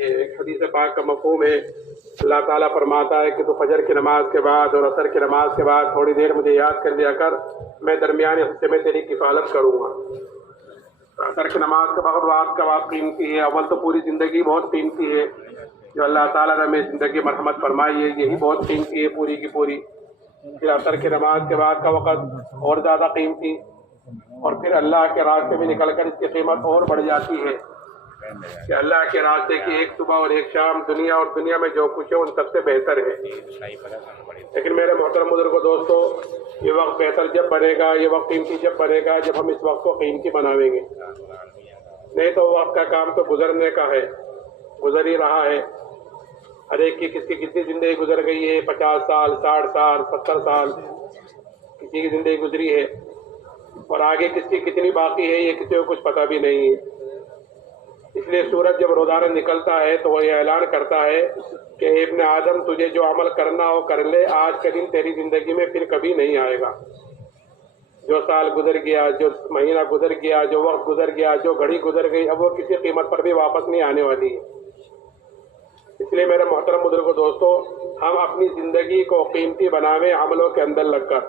ایک حدیث پاک کا مفہوم ہے، اللہ تعالیٰ فرماتا ہے کہ تو فجر کی نماز کے بعد اور عصر کی نماز کے بعد تھوڑی دیر مجھے یاد کر لیا کر، میں درمیانے حصے میں تیری کفالت کروں گا۔ عصر کی نماز کے بعد وقت کا وقت قیمتی ہے، اول تو پوری زندگی بہت قیمتی ہے، جو اللہ تعالیٰ نے ہمیں زندگی مرحمت فرمائی ہے یہی بہت قیمتی ہے پوری کی پوری۔ پھر عصر کی نماز کے بعد کا وقت اور زیادہ قیمتی، اور پھر اللہ کے راستے میں نکل کر اس کی قیمت اور بڑھ جاتی ہے کہ اللہ کے راستے کی ایک صبح اور ایک شام دنیا اور دنیا میں جو کچھ ہے ان سب سے بہتر ہے۔ لیکن میرے محترم بزرگوں دوستو، یہ وقت بہتر جب بنے گا، یہ وقت قیمتی جب بنے گا جب ہم اس وقت کو قیمتی بناویں گے، نہیں تو وقت کا کام تو گزرنے کا ہے، گزر ہی رہا ہے۔ ہر ایک کی کس کی کتنی زندگی گزر گئی ہے، 50 سال، 60 سال، 70 سال کسی کی زندگی گزری ہے، اور آگے کس کی کتنی باقی ہے یہ کسی کو کچھ پتہ بھی نہیں ہے۔ اس لیے سورج جب روزانہ نکلتا ہے تو وہ یہ اعلان کرتا ہے کہ اے ابن آدم تجھے جو عمل کرنا ہو کر لے، آج کا دن تیری زندگی میں پھر کبھی نہیں آئے گا۔ جو سال گزر گیا، جو مہینہ گزر گیا، جو وقت گزر گیا، جو گھڑی گزر گئی، اب وہ کسی قیمت پر بھی واپس نہیں آنے والی ہے۔ اس لیے میرے محترم بزرگوں دوستو، ہم اپنی زندگی کو قیمتی بناویں عملوں کے اندر لگ کر۔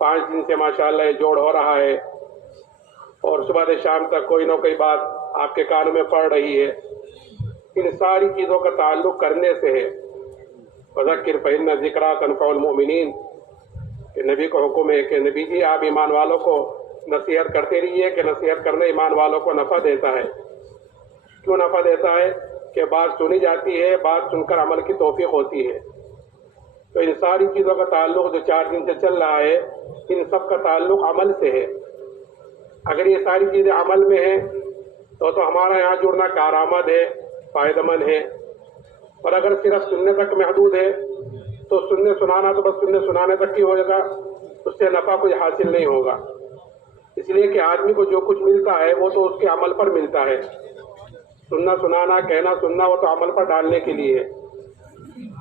5 دن سے ماشاءاللہ یہ جوڑ ہو رہا ہے، اور صبح سے شام تک کوئی نہ کوئی بات آپ کے کان میں پڑ رہی ہے۔ ان ساری چیزوں کا تعلق کرنے سے ہے۔ فذکر فإن الذکریٰ تنفع المؤمنین، کہ نبی کو حکم ہے کہ نبی جی آپ ایمان والوں کو نصیحت کرتے رہیے کہ نصیحت کرنا ایمان والوں کو نفع دیتا ہے۔ کیوں نفع دیتا ہے؟ کہ بات سنی جاتی ہے، بات سن کر عمل کی توفیق ہوتی ہے۔ تو ان ساری چیزوں کا تعلق جو 4 دن سے چل رہا ہے، ان سب کا تعلق عمل سے ہے۔ اگر یہ ساری چیزیں عمل میں ہیں تو ہمارا یہاں جڑنا کارآمد ہے، فائدہ مند ہے، اور اگر صرف سننے تک محدود ہے تو سننے سنانا تو بس سننے سنانے تک ہی ہوگا، اس سے نفع کچھ حاصل نہیں ہوگا۔ اس لیے کہ آدمی کو جو کچھ ملتا ہے وہ تو اس کے عمل پر ملتا ہے۔ سننا سنانا، کہنا سننا وہ تو عمل پر ڈالنے کے لیے ہے۔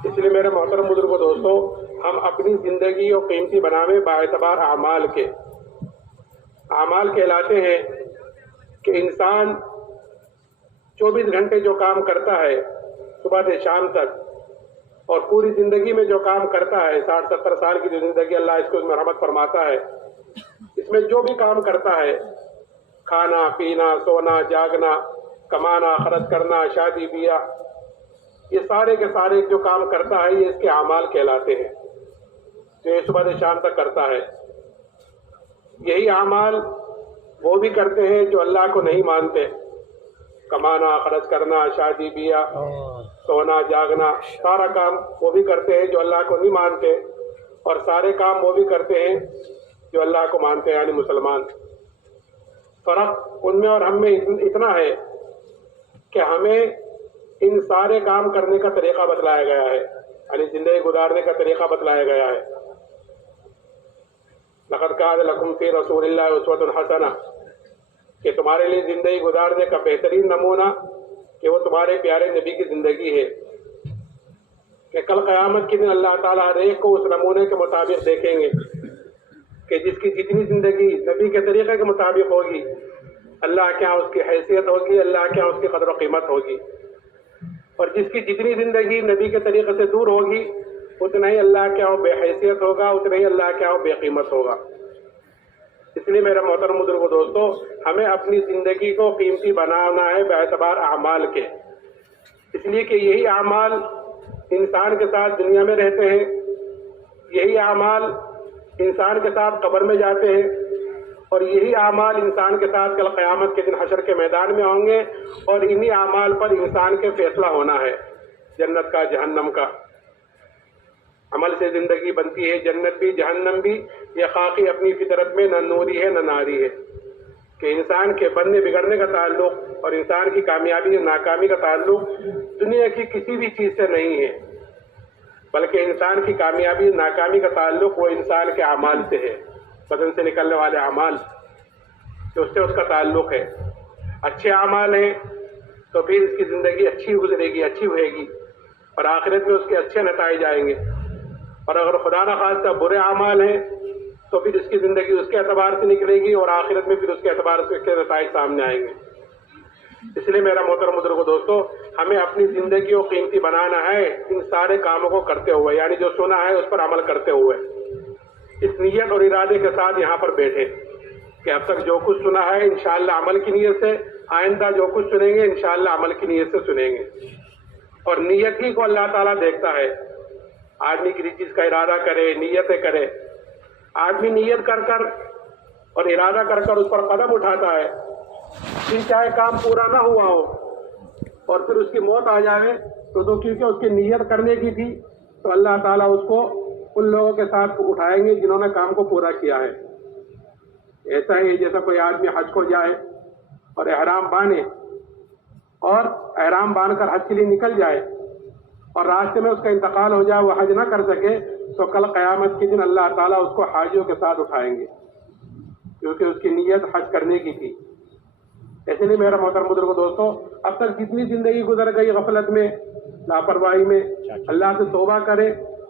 اس لیے میرے محترم بزرگوں دوستو، ہم اپنی زندگی کو قیمتی بناویں باعتبار اعمال کے۔ اعمال کہلاتے ہیں کہ انسان 24 گھنٹے جو کام کرتا ہے صبح سے شام تک، اور پوری زندگی میں جو کام کرتا ہے، 60-70 سال کی جو زندگی اللہ اس کو مرحمت فرماتا ہے، اس میں جو بھی کام کرتا ہے، کھانا پینا، سونا جاگنا، کمانا خرچ کرنا، شادی بیاہ، یہ سارے کے سارے جو کام کرتا ہے یہ اس کے اعمال کہلاتے ہیں، جو یہ صبح سے شام تک کرتا ہے۔ یہی اعمال وہ بھی کرتے ہیں جو اللہ کو نہیں مانتے، کمانا خرچ کرنا، شادی بیاہ، سونا جاگنا، سارا کام وہ بھی کرتے ہیں جو اللہ کو نہیں مانتے، اور سارے کام وہ بھی کرتے ہیں جو اللہ کو مانتے ہیں، یعنی مسلمان۔ فرق ان میں اور ہم میں اتنا ہے کہ ہمیں ان سارے کام کرنے کا طریقہ بتلایا گیا ہے، یعنی زندگی گزارنے کا طریقہ بتلایا گیا ہے۔ لقد کان لکم فی رسول اللہ اسوۃ حسنہ، کہ تمہارے لیے زندگی گزارنے کا بہترین نمونہ کہ وہ تمہارے پیارے نبی کی زندگی ہے، کہ کل قیامت کے دن اللہ تعالیٰ ہر ایک کو اس نمونے کے مطابق دیکھیں گے، کہ جس کی جتنی زندگی نبی کے طریقے کے مطابق ہوگی، اللہ کے ہاں اس کی حیثیت ہوگی، اللہ کے ہاں اس کی قدر و قیمت ہوگی، اور جس کی جتنی زندگی نبی کے طریقے سے دور ہوگی اتنا ہی اللہ کے ہاں بے حیثیت ہوگا، اتنا ہی اللہ کے ہاں بے قیمت ہوگا۔ اس لیے میرا محترم بزرگوں دوستو، ہمیں اپنی زندگی کو قیمتی بنانا ہے باعتبار اعمال کے، اس لیے کہ یہی اعمال انسان کے ساتھ دنیا میں رہتے ہیں، یہی اعمال انسان کے ساتھ قبر میں جاتے ہیں، اور یہی اعمال انسان کے ساتھ کل قیامت کے دن حشر کے میدان میں ہوں گے، اور انہی اعمال پر انسان کے فیصلہ ہونا ہے، جنت کا جہنم کا۔ عمل سے زندگی بنتی ہے، جنت بھی جہنم بھی، یہ خاکی اپنی فطرت میں نہ نوری ہے نہ ناری ہے، کہ انسان کے بننے بگڑنے کا تعلق اور انسان کی کامیابی اور ناکامی کا تعلق دنیا کی کسی بھی چیز سے نہیں ہے، بلکہ انسان کی کامیابی اور ناکامی کا تعلق وہ انسان کے اعمال سے ہے، بدن سے نکلنے والے اعمال، تو اس سے اس کا تعلق ہے۔ اچھے اعمال ہیں تو پھر اس کی زندگی اچھی گزرے گی، اچھی ہوئے گی، اور آخرت میں اس کے اچھے نتائج آئیں گے، اور اگر خدا نخواستہ برے اعمال ہیں تو پھر اس کی زندگی اس کے اعتبار سے نکلے گی، اور آخرت میں پھر اس کے اعتبار سے اس کے نتائج سامنے آئیں گے۔ اس لیے میرا محترم بزرگوں دوستو، ہمیں اپنی زندگی کو قیمتی بنانا ہے ان سارے کاموں کو کرتے ہوئے، یعنی جو سنا ہے اس پر عمل کرتے ہوئے، اس نیت اور ارادے کے ساتھ یہاں پر بیٹھے کہ اب تک جو کچھ سنا ہے انشاءاللہ عمل کی نیت سے، آئندہ جو کچھ سنیں گے انشاءاللہ عمل کی نیت سے سنیں گے۔ اور نیت ہی کو اللہ تعالیٰ دیکھتا ہے، آدمی کسی چیز کا ارادہ کرے، نیتیں کرے، آدمی نیت کر کر اور ارادہ کر کر اس پر قدم اٹھاتا ہے، پھر چاہے کام پورا نہ ہوا ہو اور پھر اس کی موت آ جائے تو کیونکہ اس کی نیت کرنے کی تھی تو اللہ تعالیٰ اس کو ان لوگوں کے ساتھ اٹھائیں گے جنہوں نے کام کو پورا کیا ہے۔ ایسا ہی جیسا کوئی آدمی حج کو جائے اور احرام باندھے اور احرام باندھ کر حج کے لیے نکل جائے اور راستے میں اس کا انتقال ہو جائے، وہ حج نہ کر سکے، تو کل قیامت کے دن اللہ تعالیٰ اس کو حاجیوں کے ساتھ اٹھائیں گے کیونکہ اس کی نیت حج کرنے کی تھی۔ ایسے لیے میرا محترم بزرگوں دوستو، اب تک جتنی زندگی گزر گئی غفلت میں، لاپرواہی میں، اللہ سے توبہ کرے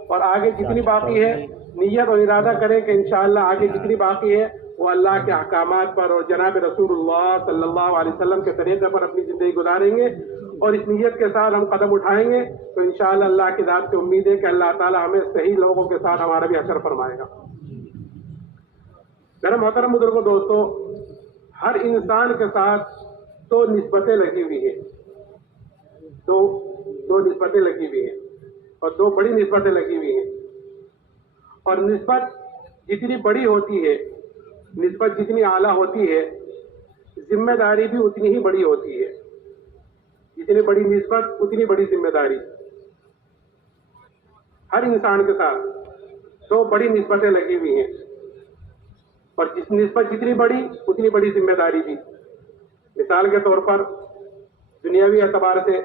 اور آگے جتنی باقی ہے نیت اور ارادہ کرے کہ انشاءاللہ آگے جتنی باقی ہے وہ اللہ کے احکامات پر اور جناب رسول اللہ صلی اللہ علیہ وسلم کے طریقے پر اپنی زندگی گزاریں گے، اور اس نیت کے ساتھ ہم قدم اٹھائیں گے تو انشاءاللہ اللہ کی ذات سے امید ہے کہ اللہ تعالیٰ ہمیں صحیح لوگوں کے ساتھ ہمارا بھی حشر فرمائے گا۔ میرا محترم بزرگوں دوستو، ہر انسان کے ساتھ دو نسبتیں لگی ہوئی ہیں، دو نسبتیں لگی ہوئی ہیں اور دو بڑی نسبتیں لگی ہوئی ہیں، اور نسبت جتنی بڑی ہوتی ہے، نسبت جتنی اعلیٰ ہوتی ہے، ذمہ داری بھی اتنی ہی بڑی ہوتی ہے۔ جتنی بڑی نسبت اتنی بڑی ذمہ داری۔ ہر انسان کے ساتھ دو بڑی نسبتیں لگی ہوئی ہیں، اور جس نسبت جتنی بڑی اتنی بڑی ذمہ داری بھی۔ مثال کے طور پر دنیاوی اعتبار سے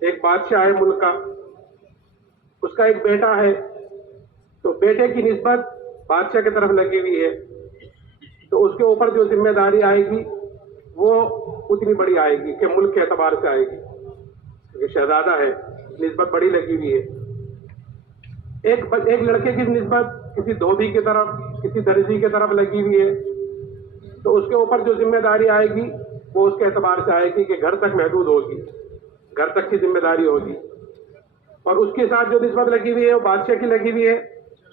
ایک بادشاہ ہے ملک کا، اس کا ایک بیٹا ہے، تو بیٹے کی نسبت بادشاہ کی طرف لگی ہوئی ہے، تو اس کے اوپر جو ذمہ داری آئے گی وہ اتنی بڑی آئے گی کہ ملک کے اعتبار سے آئے گی، کیونکہ شہزادہ ہے، نسبت بڑی لگی ہوئی ہے۔ ایک لڑکے کی نسبت کسی دھوبی کی طرف، کسی درزی کی طرف لگی ہوئی ہے، تو اس کے اوپر جو ذمہ داری آئے گی وہ اس کے اعتبار سے آئے گی کہ گھر تک محدود ہوگی، گھر تک کی ذمہ داری ہوگی۔ اور اس کے ساتھ جو نسبت لگی ہوئی ہے وہ بادشاہ کی لگی ہوئی ہے،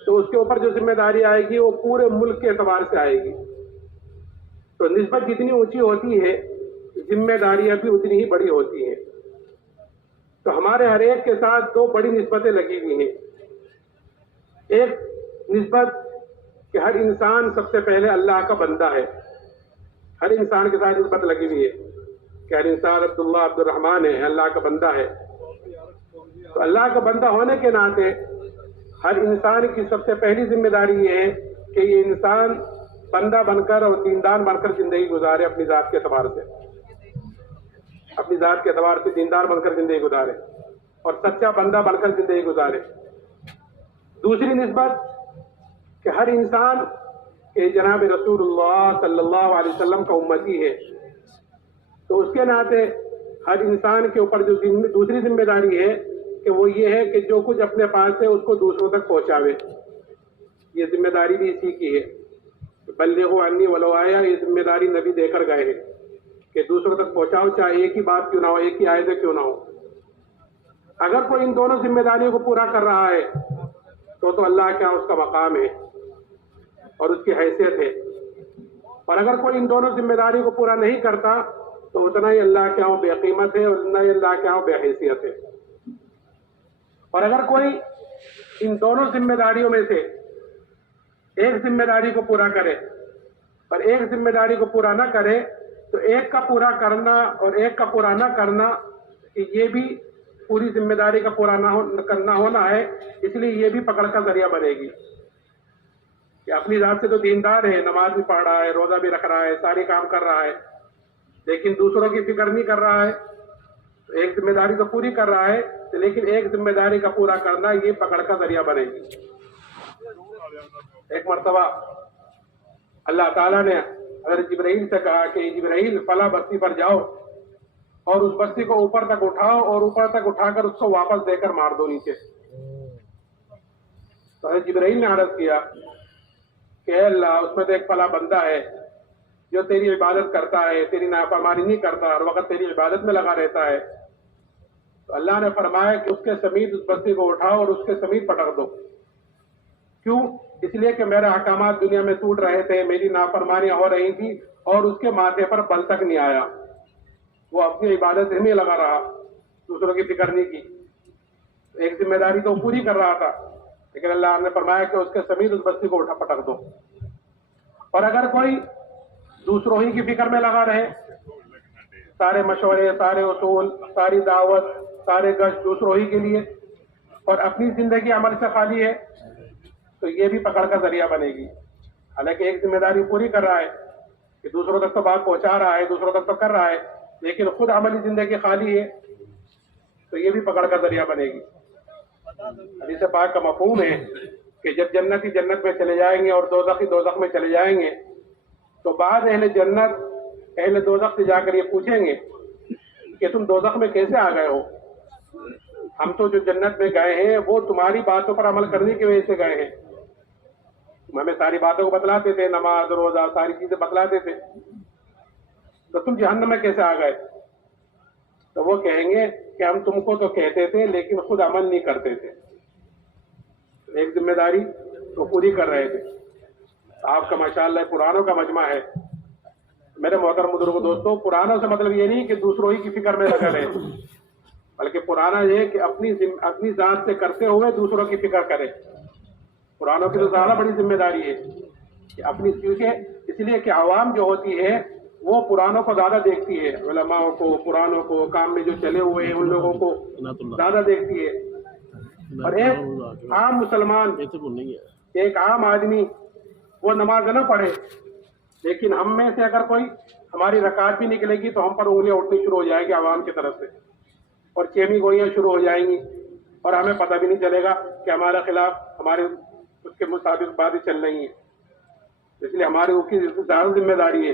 تو اس کے اوپر جو ذمہ داری آئے گی وہ پورے ملک کے اعتبار سے آئے گی۔ تو نسبت جتنی اونچی ہوتی ہے ذمہ داریاں بھی اتنی ہی بڑی ہوتی ہیں۔ تو ہمارے ہر ایک کے ساتھ دو بڑی نسبتیں لگی ہوئی ہیں۔ ایک نسبت کہ ہر انسان سب سے پہلے اللہ کا بندہ ہے، ہر انسان کے ساتھ نسبت لگی ہوئی ہے کہ ہر انسان عبداللہ عبد الرحمن ہے، اللہ کا بندہ ہے۔ تو اللہ کا بندہ ہونے کے ناطے ہر انسان کی سب سے پہلی ذمہ داری یہ ہے کہ یہ انسان بندہ بن کر اور دیندار بن کر زندگی گزارے، اپنی ذات کے اعتبار سے، اپنی ذات کے اعتبار سے دیندار بن کر زندگی گزارے اور سچا بندہ بن کر زندگی گزارے۔ دوسری نسبت کہ ہر انسان کہ جناب رسول اللہ صلی اللہ علیہ وسلم کا امتی ہے، تو اس کے ناطے ہر انسان کے اوپر جو دوسری ذمہ داری ہے کہ وہ یہ ہے کہ جو کچھ اپنے پاس ہے اس کو دوسروں تک پہنچاوے۔ یہ ذمہ داری بھی اسی کی ہے، بلغوا عنی ولو آیا، یہ ذمہ داری نبی دے کر گئے ہیں کہ دوسروں تک پہنچاؤ، چاہے ایک ہی بات کیوں نہ ہو، ایک ہی آیت کیوں نہ ہو۔ اگر کوئی ان دونوں ذمہ داریوں کو پورا کر رہا ہے تو اللہ کیا اس کا مقام ہے اور اس کی حیثیت ہے، اور اگر کوئی ان دونوں ذمہ داریوں کو پورا نہیں کرتا تو اتنا ہی اللہ کیا ہو بے قیمت ہے اور اتنا ہی اللہ کیا ہو بے حیثیت ہے۔ اور اگر کوئی ان دونوں ذمہ داریوں میں سے ایک ذمہ داری کو پورا کرے اور ایک ذمہ داری کو پورا نہ کرے تو ایک کا پورا کرنا اور ایک کا پورا نہ کرنا یہ بھی پوری ذمہ داری کا پورا نہ کرنا ہونا ہے، اس لیے یہ بھی پکڑ کا ذریعہ بنے گی کہ اپنی ذات سے تو دیندار ہے، نماز بھی پڑھ رہا ہے، روزہ بھی رکھ رہا ہے، سارے کام کر رہا ہے، لیکن دوسروں کی فکر نہیں کر رہا ہے۔ ایک ذمہ داری تو پوری کر رہا ہے لیکن ایک ذمہ داری کا پورا کرنا یہ پکڑ کا ذریعہ بنے گی۔ ایک مرتبہ اللہ تعالیٰ نے حضرت جبرائیل سے کہا کہ جبرائیل فلاں بستی پر جاؤ اور اس بستی کو اوپر تک اٹھاؤ اور اوپر تک اٹھا کر اس کو واپس دے کر مار دو نیچے۔ تو حضرت جبرائیل نے عرض کیا کہ اے اللہ، اس میں تو ایک فلاں بندہ ہے جو تیری عبادت کرتا ہے، تیری نافرمانی نہیں کرتا، ہر وقت تیری عبادت میں لگا رہتا ہے، تو اللہ نے فرمایا کہ اس کے سمیت اس بستی کو اٹھاؤ اور اس کے سمیت پٹک دو۔ کیوں؟ اس لیے کہ میرے احکامات دنیا میں ٹوٹ رہے تھے، میری نافرمانیاں ہو رہی تھی اور اس کے ماتھے پر بل تک نہیں آیا، وہ اپنی عبادت میں لگا رہا، دوسروں کی فکر نہیں کی، ایک ذمہ داری تو پوری کر رہا تھا، لیکن اللہ نے فرمایا کہ اس کے سمیت اس بستی کو اٹھا پٹک دو۔ اور اگر کوئی دوسروں ہی کی فکر میں لگا رہے، سارے مشورے، سارے اصول، ساری دعوت، سارے گشت دوسروں ہی کے لیے، اور اپنی زندگی عمل سے خالی ہے، تو یہ بھی پکڑ کا ذریعہ بنے گی۔ حالانکہ ایک ذمہ داری پوری کر رہا ہے کہ دوسروں تک تو بات پہنچا رہا ہے، دوسروں تک تو کر رہا ہے، لیکن خود عملی زندگی خالی ہے، تو یہ بھی پکڑ کا ذریعہ بنے گی۔ حدیث پاک کا مفہوم ہے کہ جب جنتی جنت میں چلے جائیں گے اور دوزخی دوزخ میں چلے جائیں گے، تو بعض اہل جنت اہل دوزخ سے جا کر یہ پوچھیں گے کہ تم دوزخ میں کیسے آ گئے ہو؟ ہم تو جو جنت میں گئے ہیں وہ تمہاری باتوں پر عمل کرنے کی وجہ سے گئے ہیں، تم ہمیں ساری باتوں کو بتلاتے تھے، نماز روزہ ساری چیزیں بتلاتے تھے، تو تم جہنم میں کیسے آ گئے؟ تو وہ کہیں گے کہ ہم تم کو تو کہتے تھے لیکن خود عمل نہیں کرتے تھے، ایک ذمہ داری تو پوری کر رہے تھے۔ آپ کا ماشاءاللہ پرانوں کا مجمع ہے، میرے محترم بزرگوں دوستوں، پرانوں سے مطلب یہ نہیں کہ دوسروں ہی کی فکر میں لگا رہے، بلکہ پرانا یہ کہ اپنی ذات سے کرتے ہوئے دوسروں کی فکر کرے۔ پرانوں کی تو زیادہ بڑی ذمہ داری ہے کہ اپنی، کیونکہ اس لیے کہ عوام جو ہوتی ہے وہ پرانوں کو زیادہ دیکھتی ہے، علماء کو، پرانوں کو، کام میں جو چلے ہوئے ہیں ان لوگوں کو زیادہ دیکھتی ہے۔ اور ایک عام مسلمان، ایک عام آدمی وہ نماز نہ پڑھے، لیکن ہم میں سے اگر کوئی ہماری رکعت بھی نکلے گی تو ہم پر انگلیاں اٹھنی شروع ہو جائیں گی عوام کی طرف سے، اور چیمی گوئیاں شروع ہو جائیں گی، اور ہمیں پتہ بھی نہیں چلے گا کہ ہمارے خلاف ہمارے اس کے مطابق باتیں چل رہی ہیں۔ اس لیے ہمارے اوپر کی زیادہ ذمہ داری ہے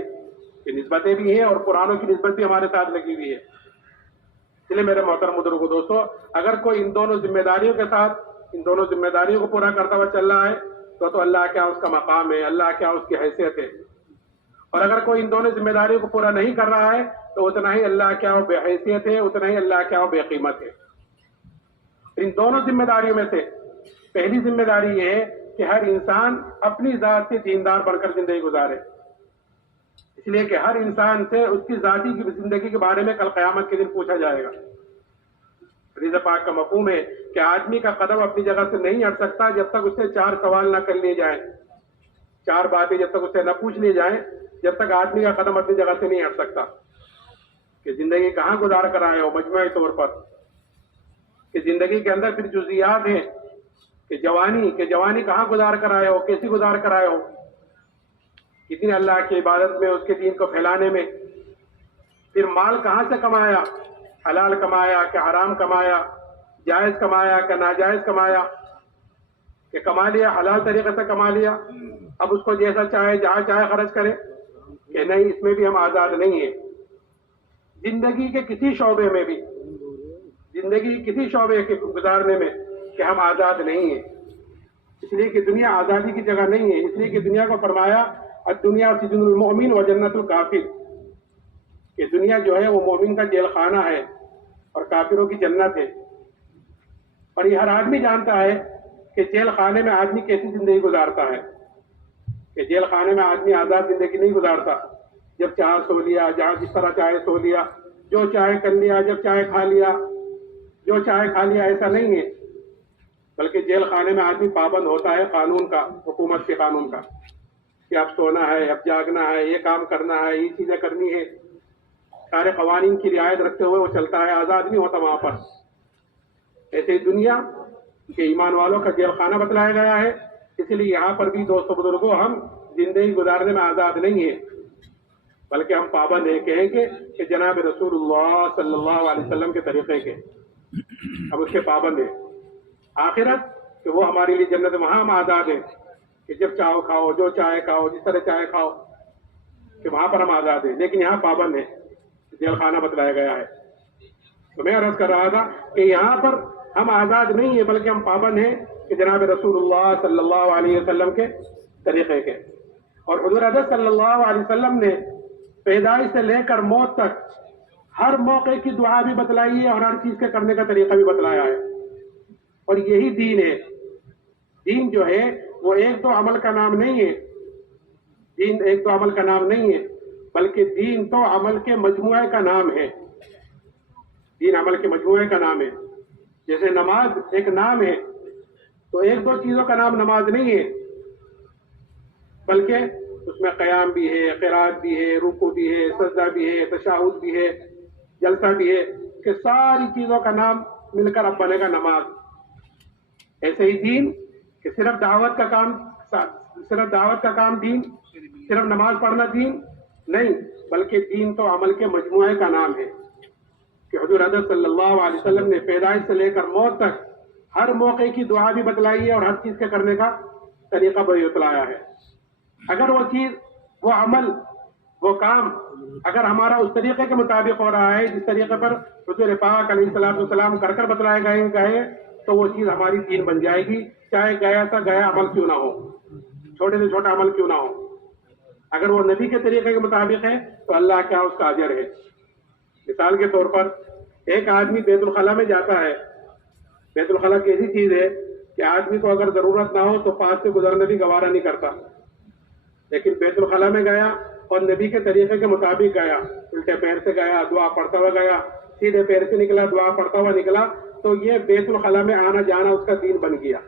کہ نسبتیں بھی ہیں اور پرانوں کی نسبت بھی ہمارے ساتھ لگی ہوئی ہے۔ اس لیے میرے محترم بزرگوں دوستو، اگر کوئی ان دونوں ذمہ داریوں کے ساتھ ان دونوں ذمہ داریوں کو پورا کرتا ہوا چل رہا ہے تو اللہ کیا اس کا مقام ہے، اللہ کیا اس کی حیثیت ہے۔ اور اگر کوئی ان دونوں ذمہ داریوں کو پورا نہیں کر رہا ہے تو اتنا ہی اللہ کیا وہ بے حیثیت ہے، اتنا ہی اللہ کیا وہ بے قیمت ہے۔ ان دونوں ذمہ داریوں میں سے پہلی ذمہ داری یہ ہے کہ ہر انسان اپنی ذات سے دیندار بن کر زندگی گزارے، اس لیے کہ ہر انسان سے اس کی ذاتی کی زندگی کے بارے میں کل قیامت کے دن پوچھا جائے گا۔ حدیث پاک کا مفہوم ہے کہ آدمی کا قدم اپنی جگہ سے نہیں ہٹ سکتا جب تک اس سے 4 سوال نہ کر لیے جائیں، 4 باتیں جب تک اس سے نہ پوچھ لی جائیں، جب تک آدمی کا قدم اپنی جگہ سے نہیں ہٹ سکتا، کہ زندگی کہاں گزار کر آئے ہو مجموعی طور پر، کہ زندگی کے اندر پھر جزیات ہیں، کہ جوانی کہاں گزار کر آئے ہو، کیسی گزار کر آئے ہو، کتنی اللہ کی عبادت میں، اس کے دین کو پھیلانے میں، پھر مال کہاں سے کمایا، حلال کمایا کہ حرام کمایا، جائز کمایا کہ ناجائز کمایا، کہ کما لیا حلال طریقے سے کما لیا، اب اس کو جیسا چاہے جہاں چاہے خرچ کرے، کہ نہیں اس میں بھی ہم آزاد نہیں ہیں۔ زندگی کے کسی شعبے میں بھی، زندگی کسی شعبے کے گزارنے میں کہ ہم آزاد نہیں ہیں، اس لیے کہ دنیا آزادی کی جگہ نہیں ہے، اس لیے کہ دنیا کو فرمایا الدنیا سجن المؤمن و جنت الکافر، کہ دنیا جو ہے وہ مومن کا جیل خانہ ہے اور کافروں کی جنت ہے۔ اور یہ ہر آدمی جانتا ہے کہ جیل خانے میں آدمی کیسی زندگی گزارتا ہے، کہ جیل خانے میں آدمی آزاد زندگی نہیں گزارتا، جب چاہے سو لیا، جہاں جس طرح چاہے سو لیا، جو چاہے کر لیا، جب چاہے کھا لیا، جو چاہے کھا لیا، ایسا نہیں ہے، بلکہ جیل خانے میں آدمی پابند ہوتا ہے قانون کا، حکومت کے قانون کا، کہ اب سونا ہے، اب جاگنا ہے، یہ کام کرنا ہے، یہ چیزیں کرنی ہے، سارے قوانین کی رعایت رکھتے ہوئے وہ چلتا ہے، آزاد نہیں ہوتا وہاں پر۔ ایسے ہی دنیا کے ایمان والوں کا جیل خانہ بتلایا گیا ہے، اس لیے یہاں پر بھی دوستو بزرگوں ہم زندگی گزارنے میں آزاد نہیں ہیں، بلکہ ہم پابند ہیں کہ جناب رسول اللہ صلی اللہ علیہ وسلم کے طریقے کے ہم اس کے پابند ہیں۔ آخرت کہ وہ ہمارے لیے جنت، وہاں ہم آزاد ہیں کہ جب چاہو کھاؤ، جو چاہے کھاؤ، جس طرح چاہے کھاؤ، کہ وہاں پر ہم آزاد ہیں، لیکن یہاں پابند ہیں، جیل خانہ بتلایا گیا ہے۔ تو میں عرض کر رہا تھا کہ یہاں پر ہم آزاد نہیں ہیں بلکہ ہم پابند ہیں کہ جناب رسول اللہ صلی اللہ علیہ وسلم کے طریقے کے۔ اور حضور حضرت صلی اللہ علیہ وسلم نے پیدائش سے لے کر موت تک ہر موقع کی دعا بھی بتلائی ہے اور ہر چیز کے کرنے کا طریقہ بھی بتلایا ہے. اور یہی دین ہے. دین جو ہے وہ ایک دو عمل کا نام نہیں ہے. دین ایک دو عمل کا نام نہیں ہے، بلکہ دین تو عمل کے مجموعے کا نام ہے. دین عمل کے مجموعے کا نام ہے. جیسے نماز ایک نام ہے تو ایک دو چیزوں کا نام نماز نہیں ہے، بلکہ اس میں قیام بھی ہے، قرات بھی ہے، رکوع بھی ہے، سجدہ بھی ہے، تشہد بھی ہے، جلسہ بھی ہے، کہ ساری چیزوں کا نام مل کر اب بنے گا نماز. ایسے ہی دین کہ صرف دعوت کا کام دین، صرف نماز پڑھنا دین نہیں، بلکہ دین تو عمل کے مجموعے کا نام ہے. کہ حضور حضرت صلی اللہ علیہ وسلم نے پیدائش سے لے کر موت تک ہر موقع کی دعا بھی بتلائی ہے اور ہر چیز کے کرنے کا طریقہ بھی بتلایا ہے. اگر وہ چیز، وہ عمل، وہ کام اگر ہمارا اس طریقے کے مطابق ہو رہا ہے جس طریقے پر حضور پاک علیہ الصلوۃ والسلام کر کر بتلائے گئے تو وہ چیز ہماری دین بن جائے گی، چاہے گیا سا گیا عمل کیوں نہ ہو، چھوٹے سے چھوٹا عمل کیوں نہ ہو. اگر وہ نبی کے طریقے کے مطابق ہے تو اللہ کیا اس کا اجر ہے. مثال کے طور پر ایک آدمی بیت الخلاء میں جاتا ہے. بیت الخلاء کی ایسی چیز ہے کہ آدمی کو اگر ضرورت نہ ہو تو پاس سے گزرنا بھی گوارا نہیں کرتا، لیکن بیت الخلاء میں گیا اور نبی کے طریقے کے مطابق گیا، الٹے پیر سے گیا، دعا پڑھتا ہوا گیا، سیدھے پیر سے نکلا، دعا پڑھتا ہوا نکلا، تو یہ بیت الخلاء میں آنا جانا اس کا دین بن گیا،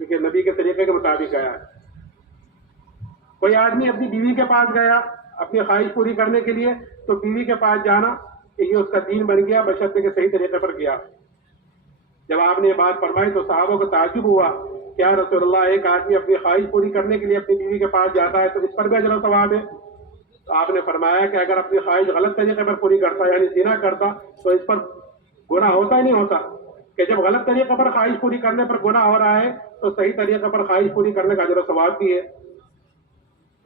کیونکہ نبی کے طریقے کے مطابق گیا ہے. کوئی آدمی اپنی بیوی کے پاس گیا اپنی خواہش پوری کرنے کے لیے، تو بیوی کے پاس جانا کہ یہ اس کا دین بن گیا، بشرطے کہ صحیح طریقے پر گیا. جب آپ نے یہ بات فرمائی تو صحابہ کو تعجب ہوا، کیا رسول اللہ، ایک آدمی اپنی خواہش پوری کرنے کے لیے اپنی بیوی کے پاس جاتا ہے تو اس پر بھی اجر و ثواب ہے؟ تو آپ نے فرمایا کہ اگر اپنی خواہش غلط طریقے پر پوری کرتا یعنی زنا کرتا تو اس پر گناہ ہوتا ہی نہیں ہوتا. کہ جب غلط طریقے پر خواہش پوری کرنے پر گناہ ہو رہا ہے تو صحیح طریقے پر خواہش پوری کرنے کا اجر و ثواب بھی ہے.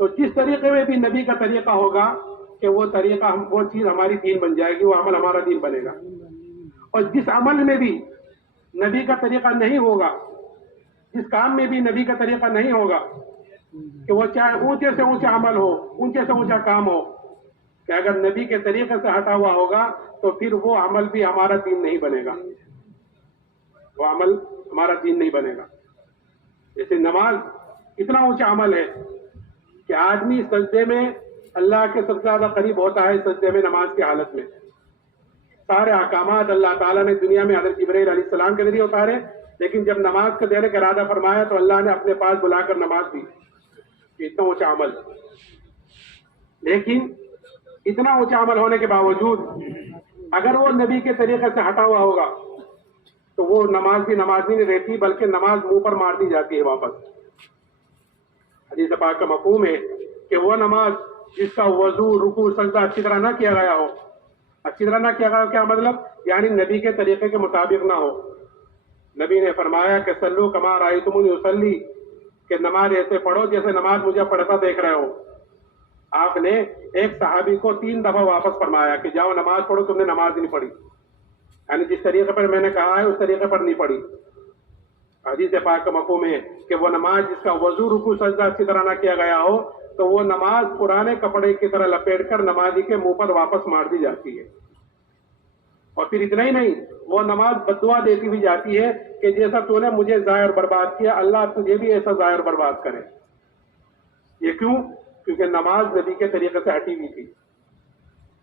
تو جس طریقے میں بھی نبی کا طریقہ ہوگا کہ وہ طریقہ وہ چیز ہماری دین بن جائے گی، وہ عمل ہمارا دین بنے گا. اور جس عمل میں بھی نبی کا طریقہ نہیں ہوگا، جس کام میں بھی نبی کا طریقہ نہیں ہوگا، کہ وہ چاہے اونچے سے اونچا عمل ہو، اونچے سے اونچا کام ہو، کہ اگر نبی کے طریقے سے ہٹا ہوا ہوگا تو پھر وہ عمل بھی ہمارا دین نہیں بنے گا، وہ عمل ہمارا دین نہیں بنے گا. جیسے نماز اتنا اونچا عمل ہے کہ آدمی سجدے میں اللہ کے سب سے زیادہ قریب ہوتا ہے، سجدے میں نماز کی حالت میں. سارے احکامات اللہ تعالیٰ نے دنیا میں حضرت جبرائیل علیہ السلام کے ذریعے اتارے، لیکن جب نماز کو دینے کا ارادہ فرمایا تو اللہ نے اپنے پاس بلا کر نماز دی. اتنا اونچا عمل، لیکن اتنا اونچا عمل ہونے کے باوجود اگر وہ نبی کے طریقے سے ہٹا ہوا ہوگا تو وہ نماز بھی نماز نہیں رہتی، بلکہ نماز منہ پر مار دی جاتی ہے واپس. حدیث پاک کا مفہوم ہے کہ وہ نماز جس کا وضو، رکوع، سجدہ اچھی طرح نہ کیا گیا ہو. اچھی طرح نہ کیا گیا کیا مطلب؟ یعنی نبی کے طریقے کے مطابق نہ ہو. نبی نے فرمایا کہ صلو کما رأیتمونی اصلی، کہ نماز ایسے پڑھو جیسے نماز مجھے پڑھتا دیکھ رہے ہو. آپ نے ایک صحابی کو 3 دفعہ واپس فرمایا کہ جاؤ نماز پڑھو، تم نے نماز نہیں پڑھی، یعنی جس طریقے پر میں نے کہا ہے اس طریقے پر نہیں پڑھی. حدیث پاک کا مفہوم ہے کہ وہ نماز جس کا وضو، رکوع، سجدہ اچھی طرح نہ کیا گیا ہو تو وہ نماز پرانے کپڑے کی طرح لپیٹ کر نمازی کے منہ پر واپس مار دی جاتی ہے. اور پھر اتنا ہی نہیں، وہ نماز بددعا دیتی ہوئی جاتی ہے کہ جیسا تو نے مجھے ضائع اور برباد کیا، اللہ تجھے بھی ایسا ضائع اور برباد کرے. یہ کیوں؟ کیونکہ نماز نبی کے طریقے سے ہٹی ہوئی تھی.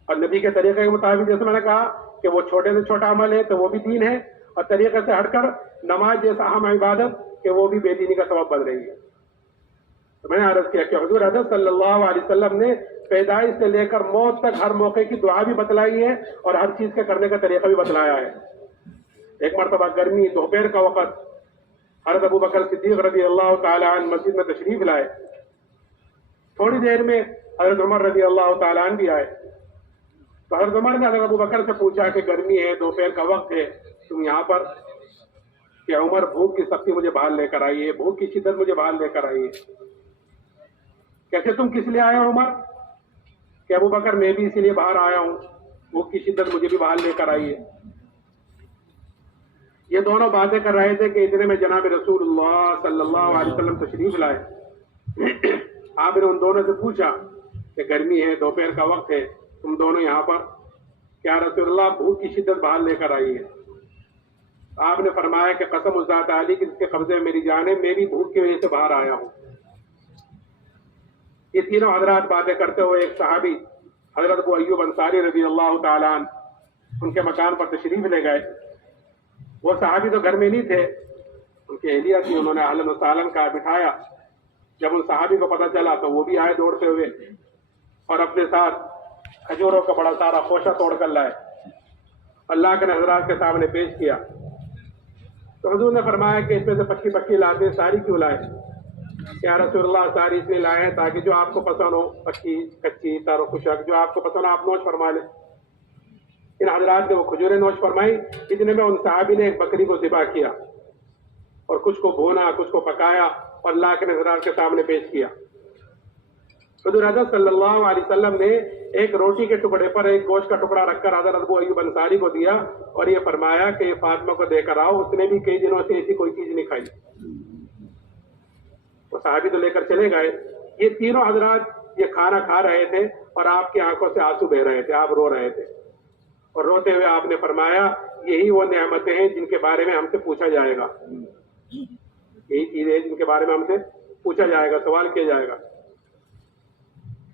اور نبی کے طریقے کے مطابق جیسے میں نے کہا کہ وہ چھوٹے سے چھوٹا عمل ہے تو وہ بھی دین ہے، اور طریقے سے ہٹ کر نماز جیسا اہم عبادت کہ وہ بھی بے دینی کا سبب بن رہی ہے. تو میں نے عرض کیا کہ حضور حضرت صلی اللہ علیہ وسلم نے پیدائش سے لے کر موت تک ہر موقع کی دعا بھی بتلائی ہے اور ہر چیز کے کرنے کا طریقہ بھی بتلایا ہے. ایک مرتبہ گرمی دوپہر کا وقت حضرت ابو بکر صدیق رضی اللہ تعالی عنہ مسجد میں تشریف لائے. تھوڑی دیر میں حضرت عمر رضی اللہ تعالی عنہ بھی آئے. تو حضرت عمر نے حضرت ابو بکر سے پوچھا کہ گرمی ہے، دوپہر کا وقت ہے، تم یہاں پر؟ کہ عمر بھوک کی سختی مجھے باہر لے کر آئی ہے، بھوک کی شدت مجھے باہر لے کر آئی ہے. کیسے تم کس لیے آئے ہو عمر؟ کہ ابو بکر میں بھی اسی لیے باہر آیا ہوں، بھوک کی شدت مجھے بھی باہر لے کر آئی ہے. یہ دونوں باتیں کر رہے تھے کہ اتنے میں جناب رسول اللہ صلی اللہ علیہ وسلم تشریف لائے. آپ نے ان دونوں سے پوچھا کہ گرمی ہے، دوپہر کا وقت ہے، تم دونوں یہاں پر، کیا رسول اللہ بھوک کی شدت باہر لے کر آئی ہے؟ آپ نے فرمایا کہ قسم اس ذات عالی کی جس کے قبضے میں میری جان ہے، میں بھی بھوک کی وجہ سے باہر آیا ہوں۔ یہ تینوں حضرات باتیں کرتے ہوئے ایک صحابی حضرت ابو ایوب انصاری رضی اللہ تعالیٰ عنہ ان کے مکان پر تشریف لے گئے۔ وہ صحابی تو گھر میں نہیں تھے، ان کی اہلیہ تھی، انہوں نے اہلاً و سہلاً کہا، بٹھایا۔ جب ان صحابی کو پتہ چلا تو وہ بھی آئے دوڑتے ہوئے اور اپنے ساتھ کھجوروں کا بڑا سارا خوشہ توڑ کر لائے، اللہ کے حضرات کے سامنے پیش کیا۔ تو حضور نے فرمایا کہ اس میں سے پکی پکی لاتے ساری کیوں لائے؟ یا رسول اللہ ساری اس لیے لائے ہیں تاکہ جو آپ کو پسند ہو، پکی کچی تر و خشک، جو آپ کو پسند ہو آپ نوش فرما لیں۔ ان حضرات نے وہ کھجوریں نوش فرمائی۔ اتنے میں ان صحابی نے ایک بکری کو ذبح کیا اور کچھ کو بھونا، کچھ کو پکایا اور اللہ کے حضرات کے سامنے پیش کیا۔ حضور حضرت صلی اللہ علیہ وسلم نے ایک روٹی کے ٹکڑے پر ایک گوشت کا ٹکڑا رکھ کر حضرت ابو ایوب انصاری کو دیا اور یہ فرمایا کہ یہ فاطمہ کو دے کر آؤ، اس نے بھی کئی دنوں سے ایسی کوئی چیز نہیں کھائی۔ وہ صحابی تو لے کر چلے گئے۔ یہ تینوں حضرات یہ کھانا کھا رہے تھے اور آپ کی آنکھوں سے آنسو بہ رہے تھے، آپ رو رہے تھے، اور روتے ہوئے آپ نے فرمایا یہی وہ نعمتیں ہیں جن کے بارے میں ہم سے پوچھا جائے گا، یہی چیزیں جن کے بارے میں ہم سے پوچھا جائے گا، سوال کیا جائے گا۔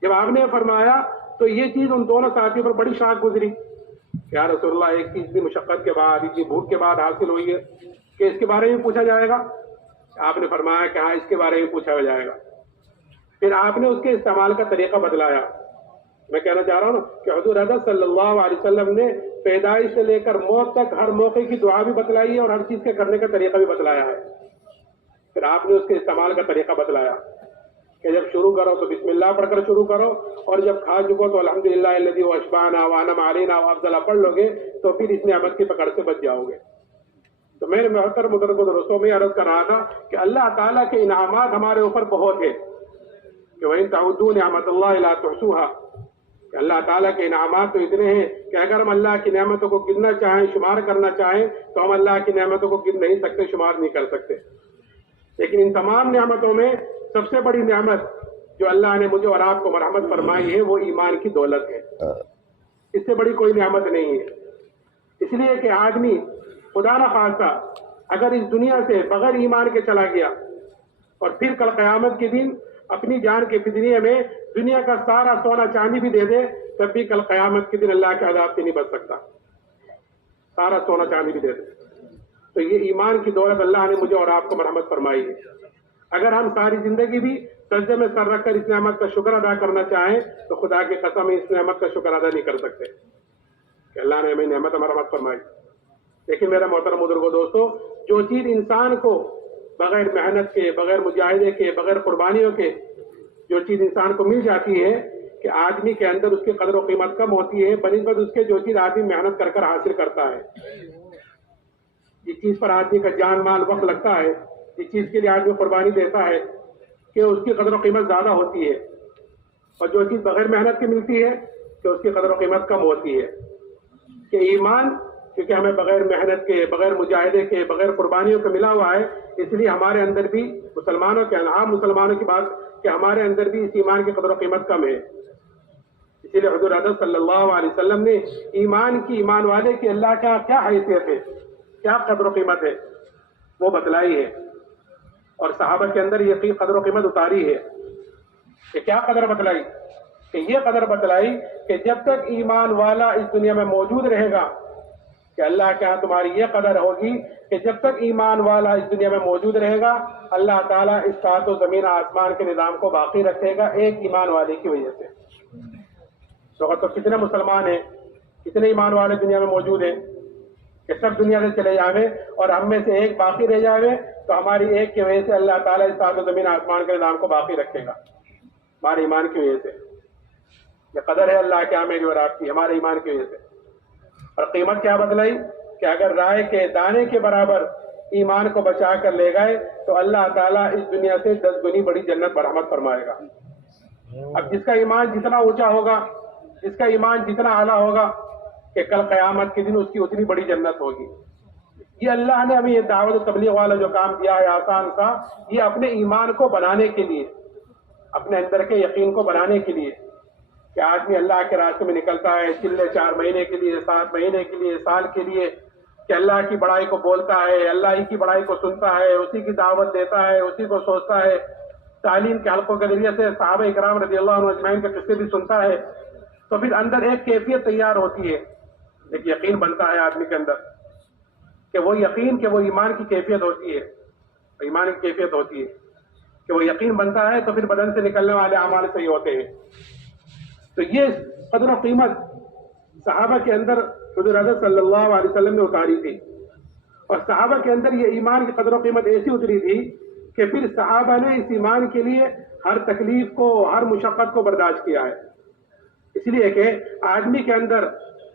جب آپ نے فرمایا تو یہ چیز ان دونوں ساتھیوں پر بڑی شاق گزری کہ یا رسول اللہ ایک چیز بھی مشقت کے بعد، اتنی بھوک کے بعد حاصل ہوئی ہے کہ اس کے بارے میں پوچھا جائے گا؟ آپ نے فرمایا کہ ہاں اس کے بارے میں پوچھا جائے گا۔ پھر آپ نے اس کے استعمال کا طریقہ بدلایا۔ میں کہنا چاہ رہا ہوں کہ حضور حضرت صلی اللہ علیہ وسلم نے پیدائش سے لے کر موت تک ہر موقع کی دعا بھی بتلائی ہے اور ہر چیز کے کرنے کا طریقہ بھی بتلایا ہے۔ پھر آپ نے اس کے استعمال کا طریقہ بتلایا کہ جب شروع کرو تو بسم اللہ پڑھ کر شروع کرو، اور جب کھا چکو تو الحمدللہ الذی اشبعنا وانعم علینا وافضل پڑھ لو گے تو پھر اس نعمت کی پکڑ سے بچ جاؤ گے۔ تو میں نے محترم درستوں میں عرض کر رہا تھا کہ اللہ تعالیٰ کے انعامات ہمارے اوپر بہت ہیں کہ وَإِن تَعُدُّوا نِعْمَتَ اللَّهِ لَا تُحْصُوهَا، کہ اللہ تعالیٰ کے انعامات تو اتنے ہیں کہ اگر ہم اللہ کی نعمتوں کو گننا چاہیں، شمار کرنا چاہیں تو ہم اللہ کی نعمتوں کو گن نہیں سکتے، شمار نہیں کر سکتے۔ لیکن ان تمام نعمتوں میں سب سے بڑی نعمت جو اللہ نے مجھے اور آپ کو مرحمت فرمائی ہے وہ ایمان کی دولت ہے۔ اس سے بڑی کوئی نعمت نہیں ہے۔ اس لیے کہ آدمی خدا نہ خواستہ اگر اس دنیا سے بغیر ایمان کے چلا گیا اور پھر کل قیامت کے دن اپنی جان کے فدیے میں دنیا کا سارا سونا چاندی بھی دے دے تب بھی کل قیامت کے دن اللہ کے عذاب سے نہیں بچ سکتا، سارا سونا چاندی بھی دے دے۔ تو یہ ایمان کی دولت اللہ نے مجھے اور آپ کو مرحمت فرمائی ہے۔ اگر ہم ساری زندگی بھی سجدے میں سر رکھ کر اس نعمت کا شکر ادا کرنا چاہیں تو خدا کی قسم اس نعمت کا شکر ادا نہیں کر سکتے کہ اللہ نے ہمیں نعمت مرحمت فرمائی۔ لیکن میرا محترم بزرگوں دوستو، جو چیز انسان کو بغیر محنت کے، بغیر مجاہدے کے، بغیر قربانیوں کے جو چیز انسان کو مل جاتی ہے کہ آدمی کے اندر اس کی قدر و قیمت کم ہوتی ہے بنسبت اس کے جو چیز آدمی محنت کر کر حاصل کرتا ہے۔ جس چیز پر آدمی کا جان مال وقت لگتا ہے، جس چیز کے لیے آدمی قربانی دیتا ہے کہ اس کی قدر و قیمت زیادہ ہوتی ہے، اور جو چیز بغیر محنت کی ملتی ہے کہ اس کی قدر و قیمت کم ہوتی ہے۔ کہ ایمان کیونکہ ہمیں بغیر محنت کے، بغیر مجاہدے کے، بغیر قربانیوں کے ملا ہوا ہے، اس لیے ہمارے اندر بھی مسلمانوں کے، عام مسلمانوں کی بات کہ ہمارے اندر بھی اس ایمان کی قدر و قیمت کم ہے۔ اسی لیے حضور حضرت صلی اللہ علیہ وسلم نے ایمان کی، ایمان والے کی اللہ کا کیا حیثیت ہے، کیا قدر و قیمت ہے وہ بتلائی ہے، اور صحابہ کے اندر یہ قدر و قیمت اتاری ہے۔ کہ کیا قدر بتلائی؟ کہ یہ قدر بتلائی کہ جب تک ایمان والا اس دنیا میں موجود رہے گا، کہ اللہ کے ہاں تمہاری یہ قدر ہوگی کہ جب تک ایمان والا اس دنیا میں موجود رہے گا اللہ تعالیٰ اس سات و زمین آسمان کے نظام کو باقی رکھے گا ایک ایمان والے کی وجہ سے۔ تو کتنے مسلمان ہیں، کتنے ایمان والے دنیا میں موجود ہیں کہ سب دنیا سے چلے جاوے اور ہم میں سے ایک باقی رہ جاوے تو ہماری ایک کی وجہ سے اللہ تعالیٰ اس سات و زمین آسمان کے نظام کو باقی رکھے گا، ہمارے ایمان کی وجہ سے۔ یہ قدر ہے اللہ کے ہاں میری اور آپ کی، ہمارے ایمان کی وجہ سے۔ اور قیمت کیا بدلائی کہ اگر رائے کے دانے کے برابر ایمان کو بچا کر لے گئے تو اللہ تعالیٰ اس دنیا سے 10 گنی بڑی جنت برحمت فرمائے گا۔ اب جس کا ایمان جتنا اونچا ہوگا، جس کا ایمان جتنا اعلیٰ ہوگا کہ کل قیامت کے دن اس کی اتنی بڑی جنت ہوگی۔ یہ اللہ نے ہمیں یہ دعوت و تبلیغ والا جو کام دیا ہے آسان سا، یہ اپنے ایمان کو بنانے کے لیے، اپنے اندر کے یقین کو بنانے کے لیے کہ آدمی اللہ کے راستے میں نکلتا ہے چلے 4 مہینے کے لیے، 7 مہینے کے لیے، سال کے لیے، کہ اللہ کی بڑائی کو بولتا ہے، اللہ ہی کی بڑائی کو سنتا ہے، اسی کی دعوت دیتا ہے، اسی کو سوچتا ہے، تعلیم کے حلقوں کے ذریعے سے صحابہ اکرام رضی اللہ عنہ اجمعین کے قصے بھی سنتا ہے، تو پھر اندر ایک کیفیت تیار ہوتی ہے، ایک یقین بنتا ہے آدمی کے اندر، کہ وہ یقین، کہ وہ ایمان کی کیفیت ہوتی ہے، ایمان کی کیفیت ہوتی ہے کہ وہ یقین بنتا ہے، تو پھر بدن سے نکلنے والے اعمال صحیح ہوتے ہیں۔ تو یہ قدر و قیمت صحابہ کے اندر حضور اعظم صلی اللہ علیہ وسلم نے اتاری تھی، اور صحابہ کے اندر یہ ایمان کی قدر و قیمت ایسی اتری تھی کہ پھر صحابہ نے اس ایمان کے لیے ہر تکلیف کو، ہر مشقت کو برداشت کیا ہے۔ اس لیے کہ آدمی کے اندر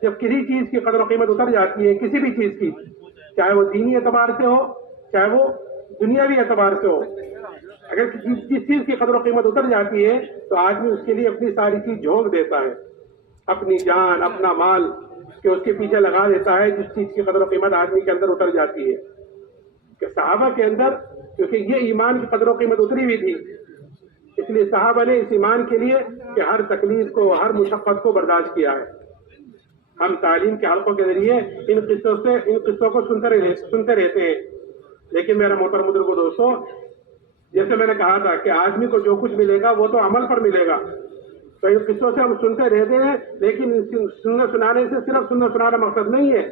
جب کسی چیز کی قدر و قیمت اتر جاتی ہے، کسی بھی چیز کی، چاہے وہ دینی اعتبار سے ہو، چاہے وہ دنیاوی اعتبار سے ہو، اگر جس چیز کی قدر و قیمت اتر جاتی ہے تو آدمی اس کے لیے اپنی ساری چیز جھونک دیتا ہے، اپنی جان، اپنا مال کہ اس کے پیچھے لگا دیتا ہے جس چیز کی قدر و قیمت آدمی کے اندر اتر جاتی ہے۔ کہ صحابہ کے اندر کیونکہ یہ ایمان کی قدر و قیمت اتری ہوئی تھی، اس لیے صحابہ نے اس ایمان کے لیے کہ ہر تکلیف کو، ہر مشقت کو برداشت کیا ہے۔ ہم تعلیم کے حلقوں کے ذریعے ان قصوں کو سنتے رہتے ہیں، لیکن میرا محترم بزرگو دوستو، جیسے میں نے کہا تھا کہ آدمی کو جو کچھ ملے گا وہ تو عمل پر ملے گا، تو ان قصوں سے ہم سنتے رہتے ہیں، لیکن سننے سنانے سے صرف سننا سنانا مقصد نہیں ہے،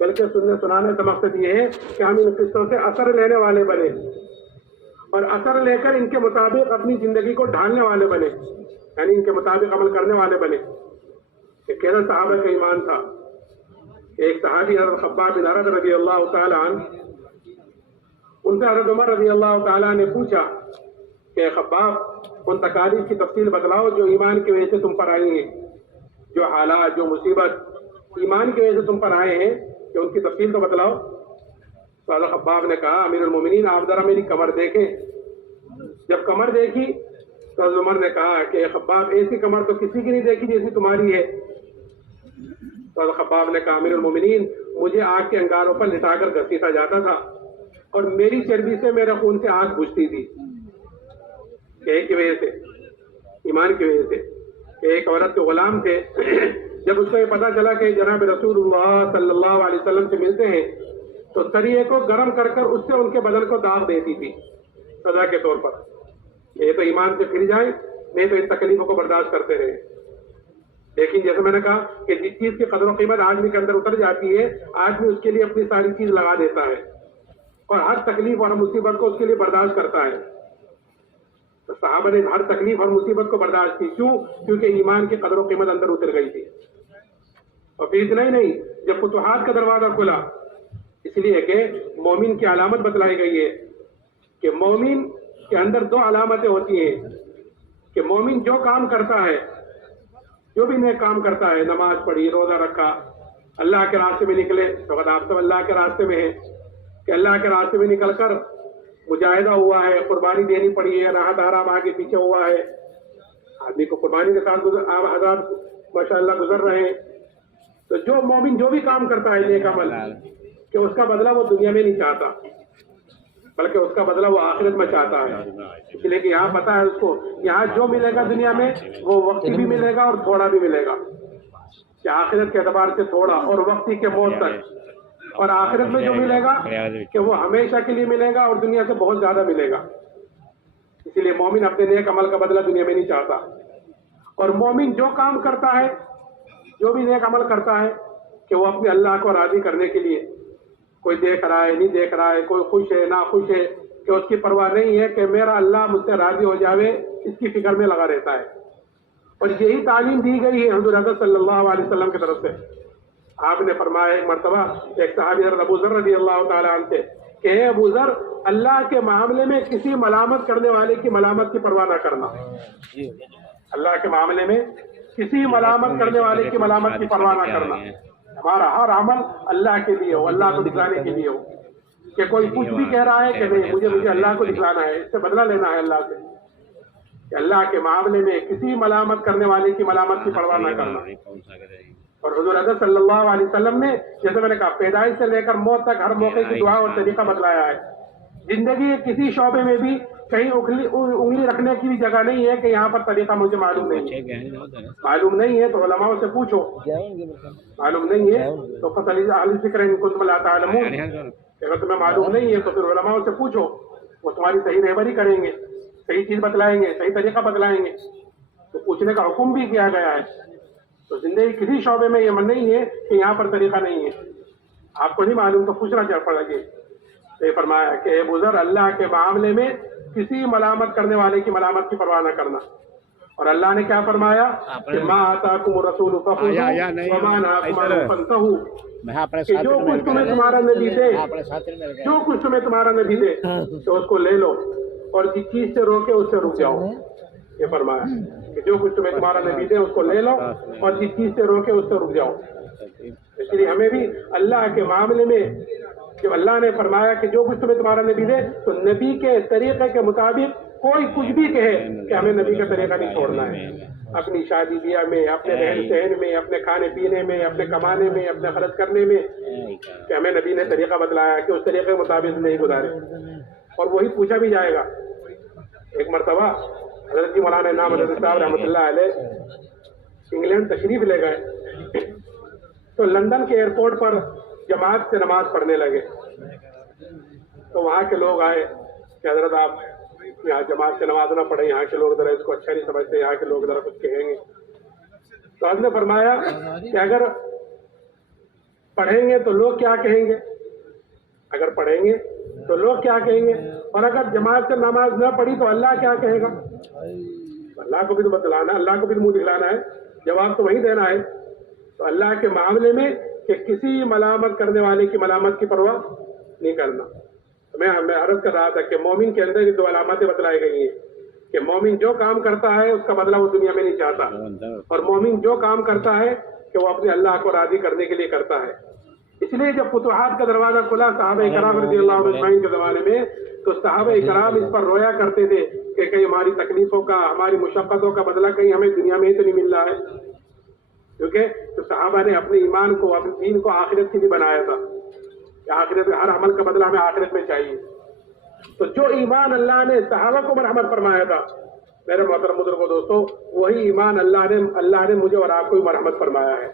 بلکہ سننے سنانے کا مقصد یہ ہے کہ ہم ان قصوں سے اثر لینے والے بنے، اور اثر لے کر ان کے مطابق اپنی زندگی کو ڈھالنے والے بنے، یعنی ان کے مطابق عمل کرنے والے بنے۔ کہ کیسا صحابہ کا ایمان تھا۔ ایک صحابی حضرت خباب بن عرد رضی اللہ تعالیٰ عنہ، ان سے حضرت عمر رضی اللہ تعالیٰ نے پوچھا کہ خباب، ان تکالیف کی تفصیل بتلاؤ جو ایمان کی وجہ سے تم پر آئی ہیں، جو حالات، جو مصیبت ایمان کی وجہ سے تم پر آئے ہیں، کہ ان کی تفصیل تو بتلاؤ۔ تو حضرت خباب نے کہا، امیر المومنین آپ ذرا میری کمر دیکھیں۔ جب کمر دیکھی تو حضرت عمر نے کہا کہ خباب ایسی کمر تو کسی کی نہیں دیکھی جیسی تمہاری ہے۔ تو حضرت خباب نے کہا، امیر المومنین مجھے آگ کے انگاروں پر لٹا کر گھسیٹا جاتا تھا، اور میری چربی سے، میرے خون سے آگ بجھتی تھی۔ کی وجہ سے، ایمان کی وجہ سے، کہ ایک عورت کے غلام تھے، جب اس کو یہ پتا چلا کہ جناب رسول اللہ صلی اللہ علیہ وسلم سے ملتے ہیں تو تریے کو گرم کر کر اس سے ان کے بدن کو داغ دیتی تھی سزا کے طور پر، یہ تو ایمان سے پھر جائیں، نہیں تو ان تکلیفوں کو برداشت کرتے رہے۔ لیکن جیسے میں نے کہا کہ جس چیز کی قدر و قیمت آدمی کے اندر اتر جاتی ہے، آدمی اس کے لیے اپنی ساری چیز لگا دیتا ہے، اور ہر تکلیف اور مصیبت کو اس کے لیے برداشت کرتا ہے۔ تو صحابہ نے ہر تکلیف اور مصیبت کو برداشت کی، کیوں؟ کیونکہ ایمان کی قدر و قیمت اندر اتر گئی تھی۔ اور پھر اتنا ہی نہیں، جب فتوحات کا دروازہ کھلا، اس لیے کہ مومن کی علامت بتلائی گئی ہے کہ مومن کے اندر 2 علامتیں ہوتی ہیں، کہ مومن جو کام کرتا ہے، جو بھی نیک کام کرتا ہے، نماز پڑھی، روزہ رکھا، اللہ کے راستے میں نکلے، تو آپ سب اللہ کے راستے میں ہیں، کہ اللہ کے راستے میں نکل کر مجاہدہ ہوا ہے، قربانی دینی پڑی ہے، راحت آرام آگے پیچھے ہوا ہے، آدمی کو قربانی کے ساتھ حضرات ماشاءاللہ گزر رہے ہیں۔ تو جو مومن جو بھی کام کرتا ہے نیک عمل، کہ اس کا بدلہ وہ دنیا میں نہیں چاہتا، بلکہ اس کا بدلہ وہ آخرت میں چاہتا ہے، اس لیے کہ یہاں پتہ ہے اس کو یہاں جو ملے گا دنیا میں وہ وقتی بھی ملے گا اور تھوڑا بھی ملے گا، کہ آخرت کے اعتبار سے تھوڑا اور وقتی کے موت تک، اور آخرت میں جو ملے گا کہ وہ ہمیشہ کے لیے ملے گا اور دنیا سے بہت زیادہ ملے گا۔ اسی لیے مومن اپنے نیک عمل کا بدلہ دنیا میں نہیں چاہتا، اور مومن جو کام کرتا ہے، جو بھی نیک عمل کرتا ہے، کہ وہ اپنے اللہ کو راضی کرنے کے لیے، کوئی دیکھ رہا ہے نہیں دیکھ رہا ہے، کوئی خوش ہے نہ خوش ہے، کہ اس کی پرواہ نہیں ہے، کہ میرا اللہ مجھ سے راضی ہو جاوے، اس کی فکر میں لگا رہتا ہے۔ اور یہی تعلیم دی گئی ہے حضور اکرم صلی اللہ علیہ وسلم کی طرف سے۔ آپ نے فرمایا ایک مرتبہ ایک صحابی حضرت ابو ذر رضی اللہ تعالیٰ عنہ سے کہ اے ابو ذر، اللہ کے معاملے میں کسی ملامت کرنے والے کی ملامت کی پرواہ نہ کرنا، اللہ کے معاملے میں کسی ملامت کرنے والے کی ملامت کی پرواہ نہ کرنا، ہمارا ہر عمل اللہ کے لیے ہو، اللہ کو دکھلانے کے لیے ہو، کہ کوئی کچھ بھی کہہ رہا ہے کہ نہیں مجھے اللہ کو دکھلانا ہے، اس سے بدلہ لینا ہے اللہ سے، کہ اللہ کے معاملے میں کسی ملامت کرنے والے کی ملامت کی پرواہ نہ کرنا۔ اور حضور اکرم صلی اللہ علیہ وسلم نے جیسے میں نے کہا پیدائش سے لے کر موت تک ہر موقع کی دعا اور طریقہ بتلایا ہے۔ زندگی کے کسی شعبے میں بھی کہیں انگلی رکھنے کی بھی جگہ نہیں ہے کہ یہاں پر طریقہ مجھے معلوم نہیں ہے. معلوم نہیں ہے تو علماء سے پوچھو. معلوم نہیں ہے تو فصل اہل ذکر ان کنتم لا تعلمون. اگر تمہیں معلوم نہیں ہے تو پھر علماء سے پوچھو, وہ تمہاری صحیح رہبری کریں گے, صحیح چیز بتلائیں گے, صحیح طریقہ بتلائیں گے. تو پوچھنے کا حکم بھی کیا گیا ہے. تو زندگی کسی شعبے میں یہ من نہیں ہے کہ یہاں پر طریقہ نہیں ہے, آپ کو نہیں معلوم تو پوچھنا پڑے گا. یہ فرمایا کہ اے بزر, اللہ کے معاملے میں کسی ملامت کرنے والے کی ملامت کی پرواہ نہ کرنا. اور اللہ نے کیا فرمایا کہ ما آتاکم الرسول فخذوہ وما نہاکم عنہ فانتہوا, کہ جو کچھ تمہیں تمہارا نبی دے, جو کچھ تمہیں تمہارا نبی دے تو اس کو لے لو, اور جس چیز سے روکے اس سے رک جاؤ. یہ فرمایا کہ جو کچھ تمہیں تمہارا نبی دے اس کو لے لو, اور جس چیز سے روکے اس سے رک جاؤ. اس لیے ہمیں بھی اللہ کے معاملے میں جب اللہ نے فرمایا کہ جو کچھ تمہیں تمہارا نبی دے, تو نبی کے طریقے کے مطابق کوئی کچھ بھی کہے کہ ہمیں نبی کا طریقہ نہیں چھوڑنا ہے. اپنی شادی بیاہ میں, اپنے رہن سہن میں, اپنے کھانے پینے میں, اپنے کمانے میں, اپنے خرچ کرنے میں, کہ ہمیں نبی نے طریقہ بتلایا کہ اس طریقے کے مطابق نہیں گزارے. اور وہی پوچھا بھی جائے گا. ایک مرتبہ حضرت جی مولانا انعام حضرت صاحب رحمۃ اللہ علیہ انگلینڈ تشریف لے گئے, تو لندن کے ایئرپورٹ پر جماعت سے نماز پڑھنے لگے. تو وہاں کے لوگ آئے کہ حضرت آپ یہاں جماعت سے نماز نہ پڑھیں, یہاں کے لوگ ذرا اس کو اچھا نہیں سمجھتے, یہاں کے لوگ ذرا کچھ کہیں گے. تو حضرت نے فرمایا کہ اگر پڑھیں گے تو لوگ کیا کہیں گے, اگر پڑھیں گے تو لوگ کیا کہیں گے, اور اگر جماعت سے نماز نہ پڑھی تو اللہ کیا کہے گا. اللہ کو بھی تو بتلانا, اللہ کو بھی منہ دکھلانا ہے, جواب تو وہی دینا ہے. تو اللہ کے معاملے میں کہ کسی ملامت کرنے والے کی ملامت کی پرواہ نہیں کرنا. میں عرض کر رہا تھا کہ مومن کے اندر یہ دو علامتیں بتلائی گئی ہیں کہ مومن جو کام کرتا ہے اس کا بدلہ وہ دنیا میں نہیں چاہتا, اور مومن جو کام کرتا ہے کہ وہ اپنے اللہ کو راضی کرنے کے لیے کرتا ہے. اس لیے جب فتوحات کا دروازہ کھلا صحابہ کرام رضی اللہ عنہ اجمعین کے زمانے میں, تو صحابہ کرام اس پر رویا کرتے تھے کہ کہیں ہماری تکلیفوں کا, ہماری مشقتوں کا بدلہ کہیں ہمیں دنیا میں ہی تو نہیں مل رہا ہے. کیونکہ تو صحابہ نے اپنے ایمان کو, اپنے دین کو آخرت کے لیے بنایا تھا کہ آخرت, ہر عمل کا بدلہ ہمیں آخرت میں چاہیے. تو جو ایمان اللہ نے صحابہ کو مرحمت فرمایا تھا, میرے محترم بزرگوں دوستوں, وہی ایمان اللہ نے مجھے اور آپ کو بھی مرحمت فرمایا ہے.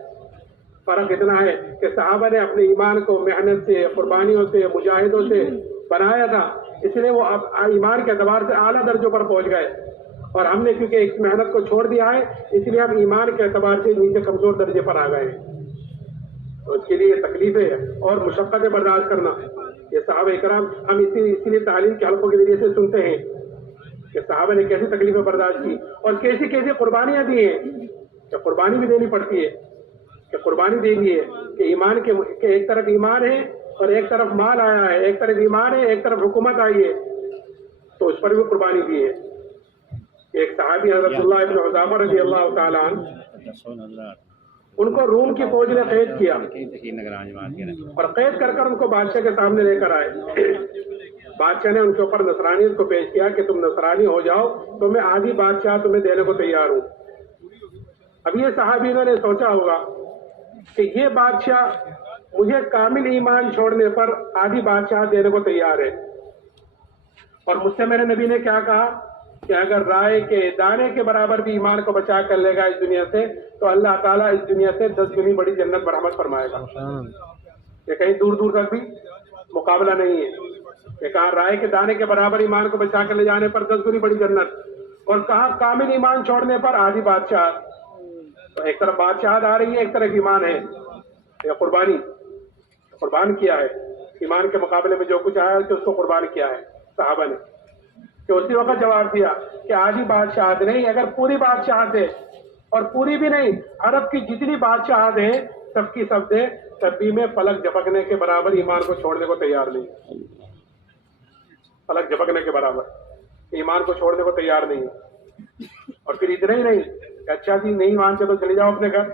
فرق اتنا ہے کہ صحابہ نے اپنے ایمان کو محنت سے, قربانیوں سے, مجاہدوں سے بنایا تھا, اس لیے وہ ایمان کے اعتبار سے اعلیٰ درجوں پر پہنچ گئے. اور ہم نے کیونکہ اس محنت کو چھوڑ دیا ہے, اس لیے ہم ایمان کے اعتبار سے نیچے کمزور درجے پر آ گئے ہیں. تو اس کے لیے تکلیفیں اور مشقتیں برداشت کرنا, یہ صحابہ کرام ہم اسی لیے تعلیم کے حلقوں کے ذریعے سے سنتے ہیں کہ صحابہ نے کیسی تکلیفیں برداشت کی اور کیسی کیسی قربانیاں دی ہیں. کہ قربانی بھی دینی پڑتی ہے, کہ قربانی دینی ہے کہ ایمان کے ایک طرف ایمان ہے اور ایک طرف مال آیا ہے, ایک طرف ایمان ہے, ایک طرف حکومت آئی ہے, تو اس پر بھی قربانی دی ہے. ایک صحابی حضرت اللہ ابن حذافہ رضی اللہ تعالیٰ عنہ, ان کو روم کی فوج نے قید کیا اور قید کر ان کو بادشاہ کے سامنے لے کر آئے. بادشاہ نے ان کے اوپر نصرانیت کو پیش کیا کہ تم نصرانی ہو جاؤ تو میں آدھی بادشاہ تمہیں دینے کو تیار ہوں. اب یہ صحابی نے سوچا ہوگا کہ یہ بادشاہ مجھے کامل ایمان چھوڑنے پر آدھی بادشاہ دینے کو تیار ہے, اور مجھ سے میرے نبی نے کیا کہا کہ اگر رائے کے دانے کے برابر بھی ایمان کو بچا کر لے گا اس دنیا سے, تو اللہ تعالیٰ اس دنیا سے 10 گنی بڑی جنت مرحمت فرمائے گا. یہ کہیں دور دور تک بھی مقابلہ نہیں ہے کہ کہا رائے کے دانے کے برابر ایمان کو بچا کر لے جانے پر 10 گنی بڑی جنت, اور کہا کامل ایمان چھوڑنے پر آدھی بادشاہ. تو ایک طرف بادشاہت آ رہی ہے, ایک طرف ایمان ہے, یہ قربان کیا ہے ایمان کے مقابلے میں جو کچھ آیا کہ اس کو قربان کیا ہے صحابہ نے. کہ اسی وقت جواب دیا کہ آدھی بادشاہت نہیں, اگر پوری بادشاہت ہے, اور پوری بھی نہیں, عرب کی جتنی بادشاہت ہیں سب کی سب دے, تب بھی میں پلک جھپکنے کے برابر ایمان کو چھوڑنے کو تیار نہیں. پلک جھپکنے کے برابر ایمان کو چھوڑنے کو تیار نہیں. اور پھر اتنا ہی نہیں کہ اچھا جی نہیں مانتے تو چلے جاؤ اپنے گھر,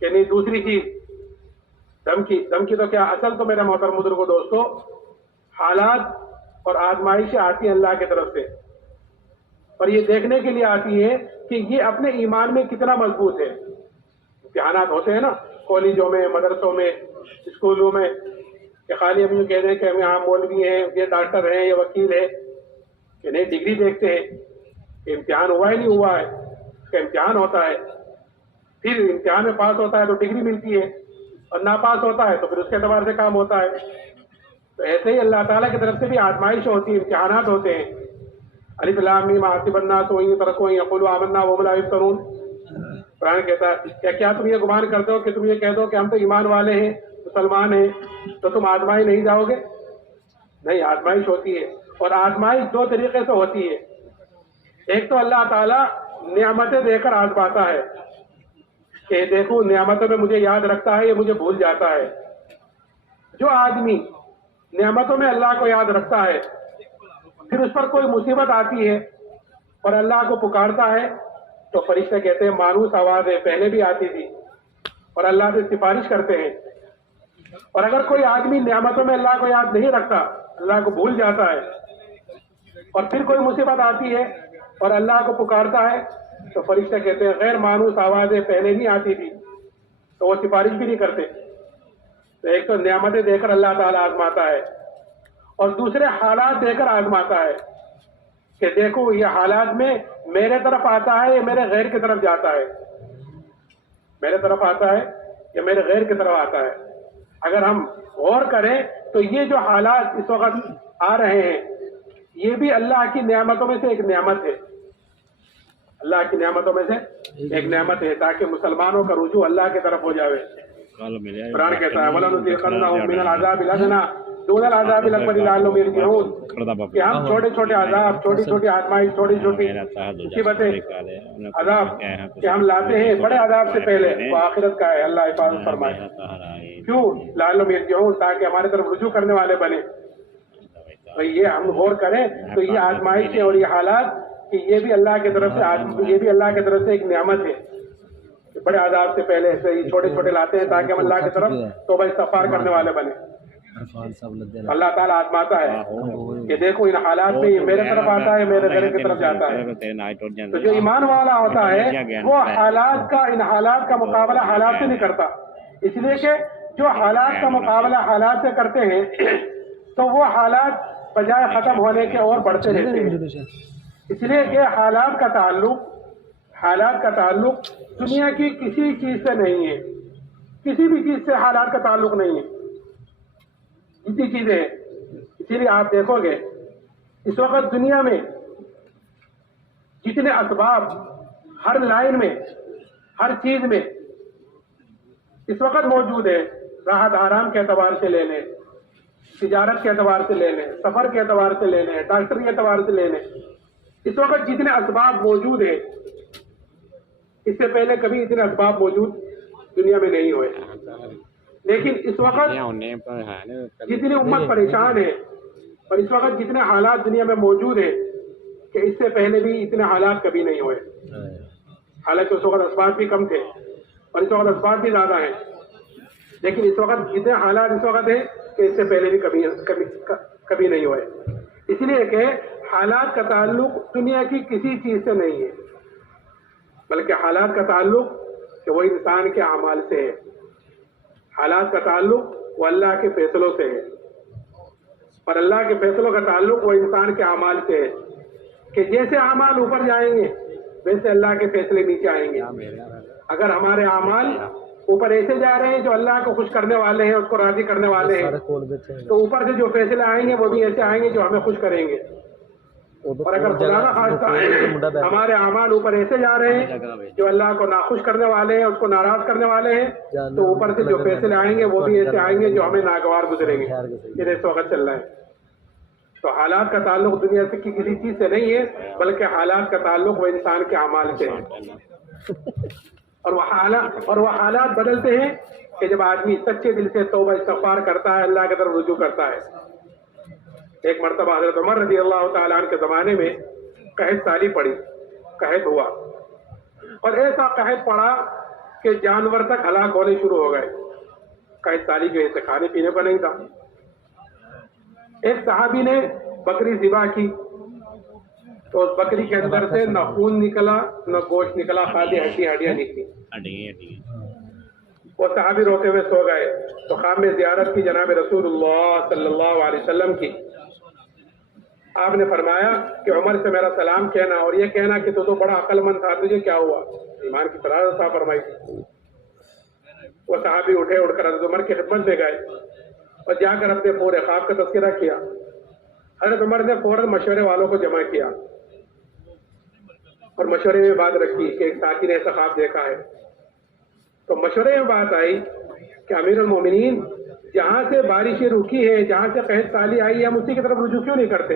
کہ نہیں دوسری چیز دھمکی تو کیا, اصل تو میرا محترم بزرگوں دوستو حالات اور آزمائشیں آتی ہیں اللہ کی طرف سے, اور یہ دیکھنے کے لیے آتی ہے کہ یہ اپنے ایمان میں کتنا مضبوط ہے. امتحانات ہوتے ہیں نا کالجوں میں, مدرسوں میں, اسکولوں میں, کہ خالی ہم یوں کہہ رہے ہیں کہ ہم یہاں مولوی ہیں, یہ ڈاکٹر ہیں, یہ وکیل ہے, کہ نہیں ڈگری دیکھتے ہیں کہ امتحان ہوا ہی نہیں ہوا ہے، اس کا امتحان ہوتا ہے، پھر امتحان میں پاس ہوتا ہے تو ڈگری ملتی ہے، اور ناپاس ہوتا ہے تو پھر اس کے اعتبار سے کام ہوتا ہے۔ تو ایسے ہی اللہ تعالیٰ کی طرف سے بھی آزمائش ہوتی ہے، امتحانات ہوتے ہیں۔ الف لام میم حسب الناس ان یترکوا ان یقولوا آمنا وهم لا یفتنون۔ قرآن کہتا ہے کیا تم یہ گمان کرتے ہو کہ تم یہ کہہ دو کہ ہم تو ایمان والے ہیں، مسلمان ہیں، تو تم آزمائی نہیں جاؤ گے؟ نہیں، آزمائش ہوتی ہے، اور آزمائش دو طریقے سے ہوتی ہے۔ ایک تو اللہ تعالیٰ نعمتیں دے کر آزماتا ہے کہ دیکھو نعمتوں میں مجھے یاد رکھتا ہے، یہ مجھے بھول جاتا ہے۔ جو آدمی نعمتوں میں اللہ کو یاد رکھتا ہے، پھر اس پر کوئی مصیبت آتی ہے اور اللہ کو پکارتا ہے، تو فرشتے کہتے ہیں مانوس آواز ہے، پہلے بھی آتی تھی، اور اللہ سے سفارش کرتے ہیں۔ اور اگر کوئی آدمی نعمتوں میں اللہ کو یاد نہیں رکھتا، اللہ کو بھول جاتا ہے، اور پھر کوئی مصیبت آتی ہے اور اللہ کو پکارتا ہے، تو فرشتے کہتے ہیں غیر مانوس آواز ہے، پہلے نہیں آتی تھی، تو وہ سفارش بھی نہیں کرتے۔ تو ایک تو نعمتیں دے کر اللہ تعالیٰ آزماتا ہے، اور دوسرے حالات دے کر آزماتا ہے کہ دیکھو یہ حالات میں میرے طرف آتا ہے یا میرے غیر کی طرف جاتا ہے، میرے طرف آتا ہے یا میرے غیر کی طرف آتا ہے۔ اگر ہم غور کریں تو یہ جو حالات اس وقت آ رہے ہیں، یہ بھی اللہ کی نعمتوں میں سے ایک نعمت ہے، اللہ کی نعمتوں میں سے ایک نعمت ہے، تاکہ مسلمانوں کا رجوع اللہ کی طرف ہو جائے۔ قرآن کہتا ہے وَلَنُذِيقَنَّهُم مِّنَ الْعَذَابِ الْأَدْنَىٰ دُونَ الْعَذَابِ الْأَكْبَرِ لَعَلَّهُمْ يَرْجِعُونَ، کہ ہم چھوٹے چھوٹے عذاب، چھوٹی چھوٹی آزمائش، چھوٹی چھوٹی مصیبتیں، عذاب کہ ہم لاتے ہیں بڑے عذاب سے پہلے، وہ آخرت کا ہے، اللہ حفاظت فرمائے۔ کیوں؟ لعلہم یرجعون، تاکہ ہمارے طرف رجوع کرنے والے بنے۔ تو یہ ہم غور کریں تو یہ آزمائشیں اور یہ حالات کہ یہ بھی اللہ کی طرف سے، یہ بھی اللہ کی طرف سے ایک نعمت ہے کہ بڑے عذاب سے پہلے ایسے ہی چھوٹے چھوٹے لاتے ہیں تاکہ ہم اللہ کی طرف توبہ استغفار کرنے والے بنے۔ اللہ تعالیٰ آزماتا ہے کہ دیکھو ان حالات میں یہ میرے طرف آتا ہے، میرے گھر کی طرف جاتا ہے۔ تو جو ایمان والا ہوتا ہے وہ حالات کا، ان حالات کا مقابلہ حالات سے نہیں کرتا، اس لیے کہ جو حالات کا مقابلہ حالات سے کرتے ہیں تو وہ حالات بجائے ختم ہونے کے اور بڑھتے رہتے ہیں۔ اس لیے کہ حالات کا تعلق دنیا کی کسی چیز سے نہیں ہے، کسی بھی چیز سے حالات کا تعلق نہیں ہے، جتنی چیزیں ہیں۔ اسی لیے آپ دیکھو گے اس وقت دنیا میں جتنے اسباب ہر لائن میں، ہر چیز میں اس وقت موجود ہے، راحت آرام کے اعتبار سے لے لیں، تجارت کے اعتبار سے لے لیں، سفر کے اعتبار سے لے لیں، ڈاکٹر کے اعتبار سے لے لیں، اس وقت جتنے اسباب موجود ہیں اس سے پہلے کبھی اتنے اسباب موجود دنیا میں نہیں ہوئے۔ لیکن اس وقت جتنی امت پریشان ہے اور اس وقت جتنے حالات دنیا میں موجود ہیں کہ اس سے پہلے بھی اتنے حالات کبھی نہیں ہوئے، حالانکہ اس وقت اسباب بھی کم تھے اور اس وقت اسباب بھی زیادہ ہیں، لیکن اس وقت جتنے حالات اس وقت ہیں کہ اس سے پہلے بھی کبھی نہیں ہوئے۔ اس لیے کہ حالات کا تعلق دنیا کی کسی چیز سے نہیں ہے، بلکہ حالات کا تعلق کہ وہ انسان کے اعمال سے ہے، حالات کا تعلق وہ اللہ کے فیصلوں سے ہے، اور اللہ کے فیصلوں کا تعلق وہ انسان کے اعمال سے ہے کہ جیسے اعمال اوپر جائیں گے ویسے اللہ کے فیصلے نیچے آئیں گے۔ اگر ہمارے اعمال اوپر ایسے جا رہے ہیں جو اللہ کو خوش کرنے والے ہیں، اس کو راضی کرنے والے ہیں، تو اوپر سے جو فیصلے آئیں گے وہ بھی ایسے آئیں گے جو ہمیں خوش کریں گے۔ اور اگر خدا نہ خواستہ ہمارے اعمال اوپر ایسے جا رہے ہیں جو اللہ کو ناخوش کرنے والے ہیں، اس کو ناراض کرنے والے ہیں، تو اوپر سے جو فیصلے آئیں گے وہ بھی ایسے آئیں گے جو ہمیں ناگوار گزریں گے۔ یہ اس وقت چل رہا ہے۔ تو حالات کا تعلق دنیا سے کی کسی چیز سے نہیں ہے، بلکہ حالات کا تعلق وہ انسان کے اعمال سے ہے، اور وہ حالات بدلتے ہیں کہ جب آدمی سچے دل سے توبہ استغفار کرتا ہے، اللہ کی طرف رجوع کرتا ہے۔ ایک مرتبہ حضرت عمر رضی اللہ تعالیٰ عنہ کے زمانے میں قحط سالی پڑی، قحط ہوا، اور ایسا قحط پڑا کہ جانور تک ہلاک ہونے شروع ہو گئے۔ قحط سالی کی وجہ سے کھانے پینے کو نہیں تھا۔ ایک صحابی نے بکری ذبح کی تو اس بکری کے اندر سے نہ خون نکلا نہ گوشت نکلا، خالی ہڈیاں نکلی۔ وہ صحابی روتے ہوئے سو گئے تو خواب میں زیارت کی جناب رسول اللہ صلی اللہ علیہ وسلم کی۔ آپ نے فرمایا کہ عمر سے میرا سلام کہنا اور یہ کہنا کہ تو بڑا عقل مند تھا، تجھے کیا ہوا؟ ایمان کی طرح صاحب فرمائی تھی۔ وہ صحابی اٹھ کر حضرت عمر کی خدمت میں گئے اور جا کر اپنے پورے خواب کا تذکرہ کیا۔ حضرت عمر نے فوراً مشورے والوں کو جمع کیا اور مشورے میں بات رکھی کہ ایک ساتھی نے ایسا خواب دیکھا ہے۔ تو مشورے میں بات آئی کہ امیر المومنین، جہاں سے بارشیں رکی ہے، جہاں سے قحط سالی آئی ہے، ہم اسی کی طرف رجوع کیوں نہیں کرتے؟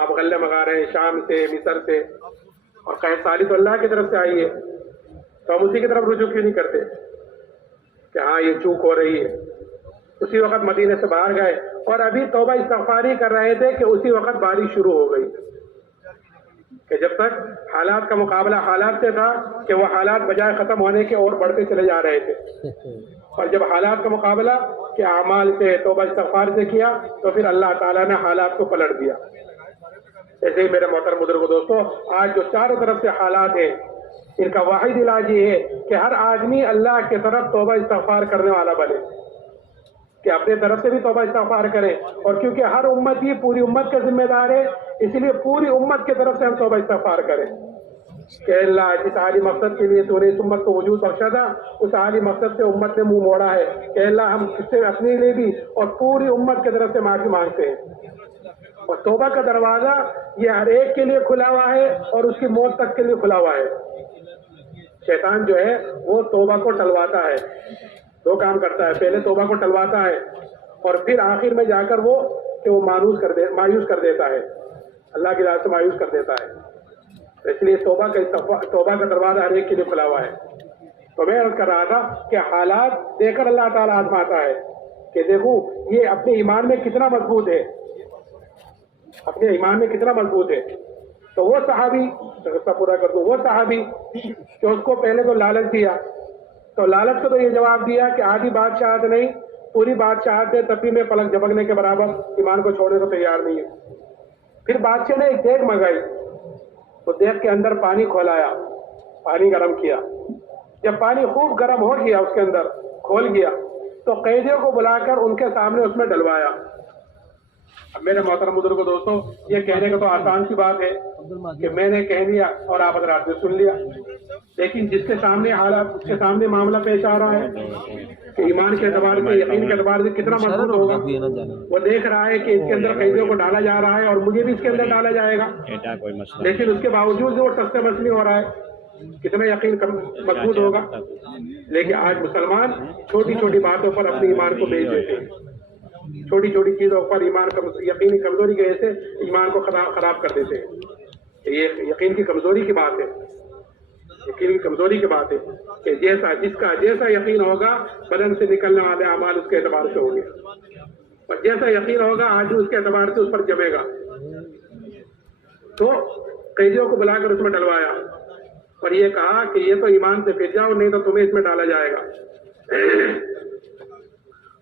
آپ غلے منگا رہے ہیں شام سے، مصر سے، اور قحط سالی تو اللہ کی طرف سے آئی ہے، تو ہم اسی کی طرف رجوع کیوں نہیں کرتے کہ ہاں یہ چوک ہو رہی ہے؟ اسی وقت مدینے سے باہر گئے اور ابھی توبہ استغفاری کر رہے تھے کہ اسی وقت بارش شروع ہو گئی، کہ جب تک حالات کا مقابلہ حالات سے تھا کہ وہ حالات بجائے ختم ہونے کے اور بڑھتے چلے جا رہے تھے، اور جب حالات کا مقابلہ کہ اعمال سے، توبہ استغفار سے کیا تو پھر اللہ تعالیٰ نے حالات کو پلٹ دیا۔ ایسے ہی میرے محترم بزرگوں دوستو، آج جو چاروں طرف سے حالات ہیں، ان کا واحد علاج یہ ہے کہ ہر آدمی اللہ کی طرف توبہ استغفار کرنے والا بنے، کہ اپنے طرف سے بھی توبہ استغفار کریں، اور کیونکہ ہر امت ہی پوری امت کا ذمہ دار ہے، اس لیے پوری امت کی طرف سے ہم توبہ استغفار کریں کہ اللہ جس عالی مقصد کے لیے تو نے اس امت کو وجود بخشا تھا، اس عالی مقصد سے امت نے منہ موڑا ہے، کہ اللہ ہم اس سے اپنے لیے بھی اور پوری امت کی طرف سے معافی مانگتے ہیں۔ اور توبہ کا دروازہ یہ ہر ایک کے لیے کھلا ہوا ہے اور اس کی موت تک کے لیے کھلا ہوا ہے۔ شیطان جو ہے وہ توبہ کو ٹلواتا ہے، دو کام کرتا ہے، پہلے توبہ کو ٹلواتا ہے اور پھر آخر میں جا کر وہ مایوس کر دیتا ہے، اللہ کی راہ سے مایوس کر دیتا ہے۔ اس لیے توبہ کا دروازہ ہر ایک کے لیے کھلا ہوا ہے۔ تو میں عرض کر رہا تھا کہ حالات دیکھ کر اللہ تعالیٰ آزماتا ہے کہ دیکھو یہ اپنے ایمان میں کتنا مضبوط ہے، اپنے ایمان میں کتنا مضبوط ہے۔ تو وہ صحابی، قصہ پورا کر دوں، وہ صحابی کہ اس کو پہلے تو لالچ دیا، تو لالچ کو تو یہ جواب دیا کہ آدھی بادشاہت نہیں، پوری بادشاہت ہے، تب بھی میں پلک جھپکنے کے برابر ایمان کو چھوڑنے کو تیار نہیں ہوں۔ پھر بادشاہ نے ایک دیگ منگائی، وہ دیگ کے اندر پانی کھولایا، پانی گرم کیا، جب پانی خوب گرم ہو گیا اس کے اندر کھول گیا تو قیدیوں کو بلا کر ان کے سامنے اس میں ڈلوایا۔ اب میرے محترم بزرگوں دوستو، یہ کہنے کا تو آسان سی بات ہے کہ میں نے کہہ دیا اور آپ حضرات نے سن لیا، لیکن جس کے سامنے حالات، اس کے سامنے معاملہ پیش آ رہا ہے کہ ایمان کے اعتبار سے، یقین کے اعتبار سے کتنا مضبوط ہوگا، وہ دیکھ رہا ہے کہ اس کے اندر قیدیوں کو ڈالا جا رہا ہے اور مجھے بھی اس کے اندر ڈالا جائے گا، لیکن اس کے باوجود وہ سستے مسئلے ہو رہا ہے، کتنا یقین مضبوط ہوگا۔ لیکن آج مسلمان چھوٹی چھوٹی باتوں پر اپنے ایمان کو بیچ دیتے ہیں، چھوٹی چھوٹی چیزوں پر ایمان کا یقینی کمزوری کی وجہ سے ایمان کو خراب کر دیتے ہیں۔ یہ یقین کی کمزوری کی بات ہے، یقین کی کمزوری کی بات ہے کہ جس کا جیسا یقین ہوگا بدن سے نکلنے والے اعمال اس کے اعتبار سے ہوں گے، اور جیسا یقین ہوگا آج اس کے اعتبار سے اس پر جمے گا۔ تو قیدیوں کو بلا کر اس میں ڈلوایا اور یہ کہا کہ یہ تو ایمان سے پھر جاؤ، نہیں تو تمہیں اس میں ڈالا جائے گا۔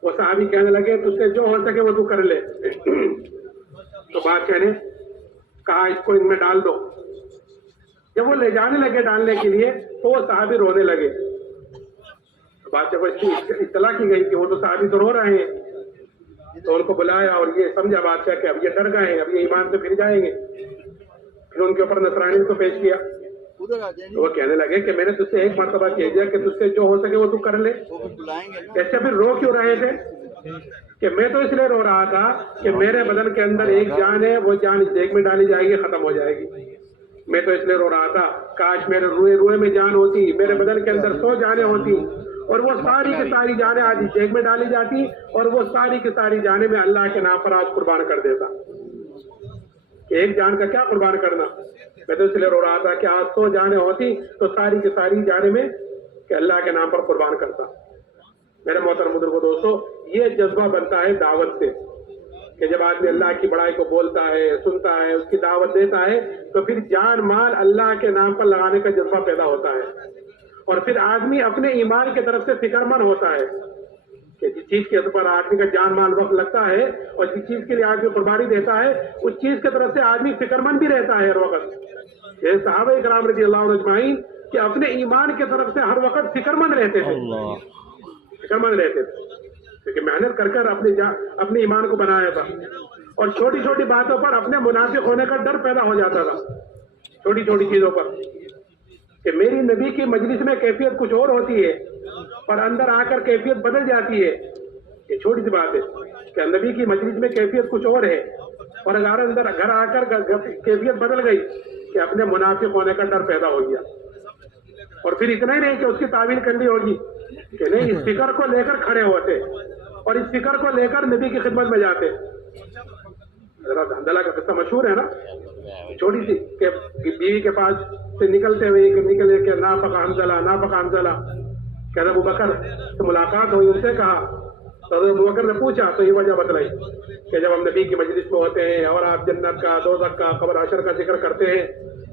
وہ صحابی کہنے لگے تجھ سے جو ہو سکے وہ تو کر لے۔ تو بادشاہ نے کہا اس کو ان میں ڈال دو۔ جب وہ لے جانے لگے ڈالنے کے لیے تو وہ صحابی رونے لگے۔ بادشاہ کو اطلاع کی گئی کہ وہ تو صحابی تو رو رہے ہیں، تو ان کو بلایا اور یہ سمجھا بادشاہ کہ اب یہ ڈر گئے ہیں، اب یہ ایمان سے پھر جائیں گے۔ پھر ان کے اوپر نصرانی کو پیش کیا، تو وہ کہنے لگے کہ میں نے تجھ سے ایک مرتبہ کہہ دیا کہ تجھ سے جو ہو سکے وہ تو کر لے، ایسے پھر رو کیوں رہے تھے؟ کہ میں تو اس لیے رو رہا تھا کہ میرے بدن کے اندر ایک جان ہے، وہ جان اس دیگ میں ڈالی جائے گی، ختم ہو جائے گی۔ میں تو اس لیے رو رہا تھا کاش میرے روئے میں جان ہوتی، میرے بدن کے اندر 100 جانیں ہوتی، اور وہ ساری کی ساری جانیں آج اس دیگ میں ڈالی جاتی، اور وہ ساری کی ساری جانیں میں اللہ کے نام پر آج قربان کر دیتا۔ کہ ایک جان کا کیا قربان کرنا، میں تو اس لیے رو رہا تھا کہ آج 100 جانیں ہوتی تو ساری کی ساری جانیں میں کہ اللہ کے نام پر قربان کرتا۔ میرے محترم بزرگوں دوستو، یہ جذبہ بنتا ہے دعوت سے، کہ جب آدمی اللہ کی بڑائی کو بولتا ہے، سنتا ہے، اس کی دعوت دیتا ہے، تو پھر جان مال اللہ کے نام پر لگانے کا جذبہ پیدا ہوتا ہے، اور پھر آدمی اپنے ایمان کی طرف سے فکر مند ہوتا ہے کہ جس چیز کے اوپر آدمی کا جان مال وقت لگتا ہے اور جس چیز کے لیے آدمی قربانی دیتا ہے، اس چیز کی طرف سے آدمی فکر مند بھی رہتا ہے ہر وقت۔ یہ صحابہ کرام رضی اللہ عنہ اجمعین کہ اپنے ایمان کی طرف سے ہر وقت فکر مند رہتے تھے، فکر مند رہتے تھے، کیونکہ محنت کر اپنے ایمان کو بنایا تھا۔ اور چھوٹی چھوٹی باتوں پر اپنے منافق ہونے کا ڈر پیدا ہو جاتا تھا، چھوٹی چھوٹی چیزوں پر، کہ میری نبی کی مجلس میں کیفیت کچھ اور ہوتی ہے اور اندر آ کر کیفیت بدل جاتی ہے. یہ چھوٹی سی بات ہے کہ نبی کی مجلس میں کیفیت کچھ اور ہے اور اگر اندر گھر آ کر کیفیت بدل گئی کہ اپنے منافق ہونے کا ڈر پیدا ہو گیا. اور پھر اتنا ہی نہیں کہ اس کی تعویل کرنی ہوگی کہ نہیں، اس فکر کو لے کر کھڑے ہوتے اور اس فکر کو لے کر نبی کی خدمت میں جاتے. حضرت حنظلہ کا قصہ مشہور ہے نا، چھوٹی سی کہ بیوی کے پاس سے نکلتے ہوئے نکلے کہ نافق حنظلہ کہ ابو بکر سے ملاقات ہوئی، ان سے کہا تو ابو بکر نے پوچھا تو یہ وجہ بتلائی کہ جب ہم نبی کی مجلس میں ہوتے ہیں اور آپ جنت کا، دوزخ کا، قبر حشر کا ذکر کرتے ہیں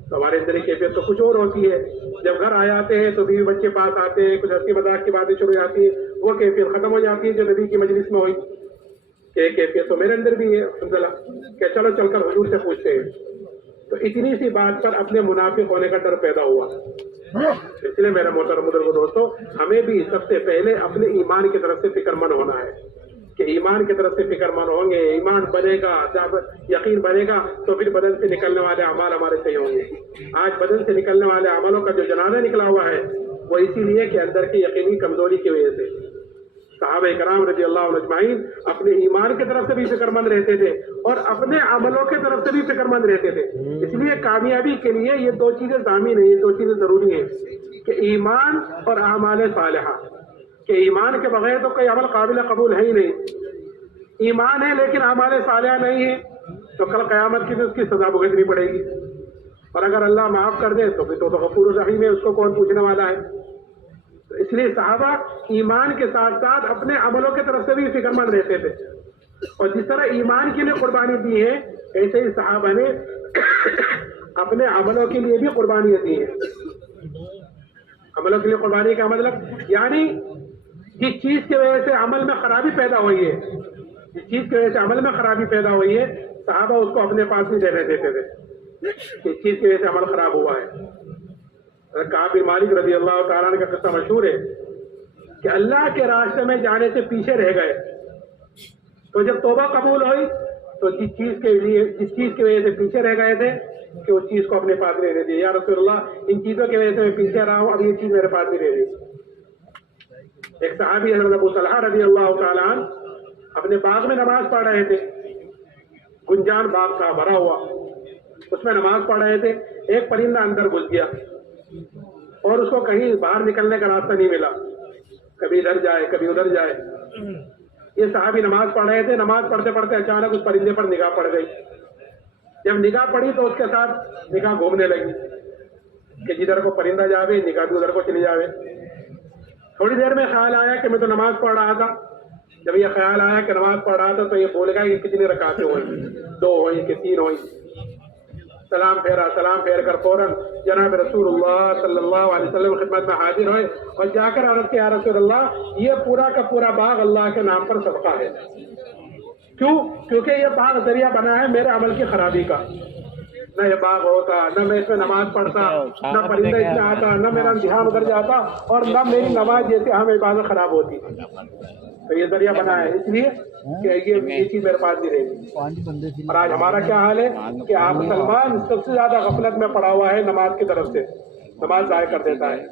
تو ہمارے اندر کی کیفیت تو کچھ اور ہوتی ہے. جب گھر آ جاتے ہیں تو بیوی بچے پاس آتے ہیں، کچھ ہنسی مذاق کی باتیں شروع ہو جاتی ہیں، وہ کیفیت ختم ہو جاتی ہے جو نبی کی مجلس میں ہوئی. کہ کیفیت تو میرے اندر بھی ہے حنظلہ، کہ چلو چل کر حضور سے پوچھتے ہیں. تو اتنی سی بات پر اپنے منافق ہونے کا ڈر پیدا ہوا. اس لیے میرا محترم بزرگوں دوستو، ہمیں بھی سب سے پہلے اپنے ایمان کی طرف سے فکر مند ہونا ہے کہ ایمان کی طرف سے فکر مند ہوں گے، ایمان بنے گا، جب یقین بنے گا تو پھر بدن سے نکلنے والے اعمال ہمارے صحیح ہوں گے. آج بدن سے نکلنے والے عملوں کا جو جنازہ نکلا ہوا ہے وہ اسی لیے کہ اندر کی یقینی کمزوری کی وجہ سے. صحابہ کرام رضی اللہ عنہ اجمعین اپنے ایمان کی طرف سے بھی فکر مند رہتے تھے اور اپنے عملوں کی طرف سے بھی فکر مند رہتے تھے. اس لیے کامیابی کے لیے یہ دو چیزیں ضامن ہیں، یہ دو چیزیں ضروری ہیں کہ ایمان اور اعمال صالحہ. کہ ایمان کے بغیر تو کوئی عمل قابل قبول ہے ہی نہیں. ایمان ہے لیکن اعمال صالحہ نہیں ہے تو کل قیامت کی اس کی سزا بھگتنی پڑے گی. اور اگر اللہ معاف کر دے تو پھر تو غفور الرحیم ہے، اس کو کون پوچھنے والا ہے. تو اس لیے صحابہ ایمان کے ساتھ ساتھ اپنے عملوں کی طرف سے بھی فکر مند رہتے تھے. اور جس طرح ایمان کے لیے قربانی دی ہے ایسے ہی صحابہ نے اپنے عملوں کے لیے بھی قربانیاں دی ہیں. عملوں کے لیے قربانی کا مطلب یعنی جس چیز کی وجہ سے عمل میں خرابی پیدا ہوئی ہے، جس چیز کی وجہ سے عمل میں خرابی پیدا ہوئی ہے، صحابہ اس کو اپنے پاس نہیں رہنے دیتے تھے. اس چیز کی وجہ سے عمل خراب ہوا ہے. کعب بن مالک رضی اللہ تعالیٰ عنہ کا قصہ مشہور ہے کہ اللہ کے راستے میں جانے سے پیچھے رہ گئے تو جب توبہ قبول ہوئی تو جس چیز کی وجہ سے پیچھے رہ گئے تھے کہ اس چیز کو اپنے پاس نہیں رہ دی. یا رسول اللہ، ان چیزوں کی وجہ سے میں پیچھے رہا ہوں، اب یہ چیز میرے پاس نہیں رہ رہی. ایک صحابی حضرت ابو طلحہ رضی اللہ تعالیٰ عنہ اپنے باغ میں نماز پڑھ رہے تھے. گنجان باغ تھا بھرا ہوا، اس میں نماز پڑھ رہے تھے. ایک پرندہ اندر گھس گیا اور اس کو کہیں باہر نکلنے کا راستہ نہیں ملا، کبھی ادھر جائے کبھی ادھر جائے. یہ صحابی نماز پڑھ رہے تھے، نماز پڑھتے پڑھتے اچانک اس پرندے پر نگاہ پڑ گئی. جب نگاہ پڑی تو اس کے ساتھ نگاہ گھومنے لگی کہ جدھر کو پرندہ جاوے نگاہ بھی ادھر کو چلی جاوے. تھوڑی دیر میں خیال آیا کہ میں تو نماز پڑھ رہا تھا. جب یہ خیال آیا کہ نماز پڑھ رہا تھا تو یہ بول گا کہ کتنی رکعتیں ہوئیں، 2 ہوئیں کہ 3 ہوئیں. سلام پھیر کر فوراً جناب رسول اللہ صلی اللہ علیہ وسلم خدمت میں حاضر ہوئے اور جا کر عرض کیا، یا رسول اللہ، یہ پورا کا پورا باغ اللہ کے نام پر صدقہ ہے. کیوں؟ کیونکہ یہ باغ ذریعہ بنا ہے میرے عمل کی خرابی کا. نہ یہ باغ ہوتا، نہ میں اس میں نماز پڑھتا، نہ پرندہ اس میں آتا، نہ میرا دھیان ادھر جاتا اور نہ میری نماز جیسے ہم عبادت خراب ہوتی. تو یہ ذریعہ بنا ہے اس لیے کہ یہ چیز میرے پاس نہیں رہے گی. اور آج ہمارا کیا حال ہے کہ آپ مسلمان سب سے زیادہ غفلت میں پڑا ہوا ہے نماز کی طرف سے، نماز ضائع کر دیتا ہے.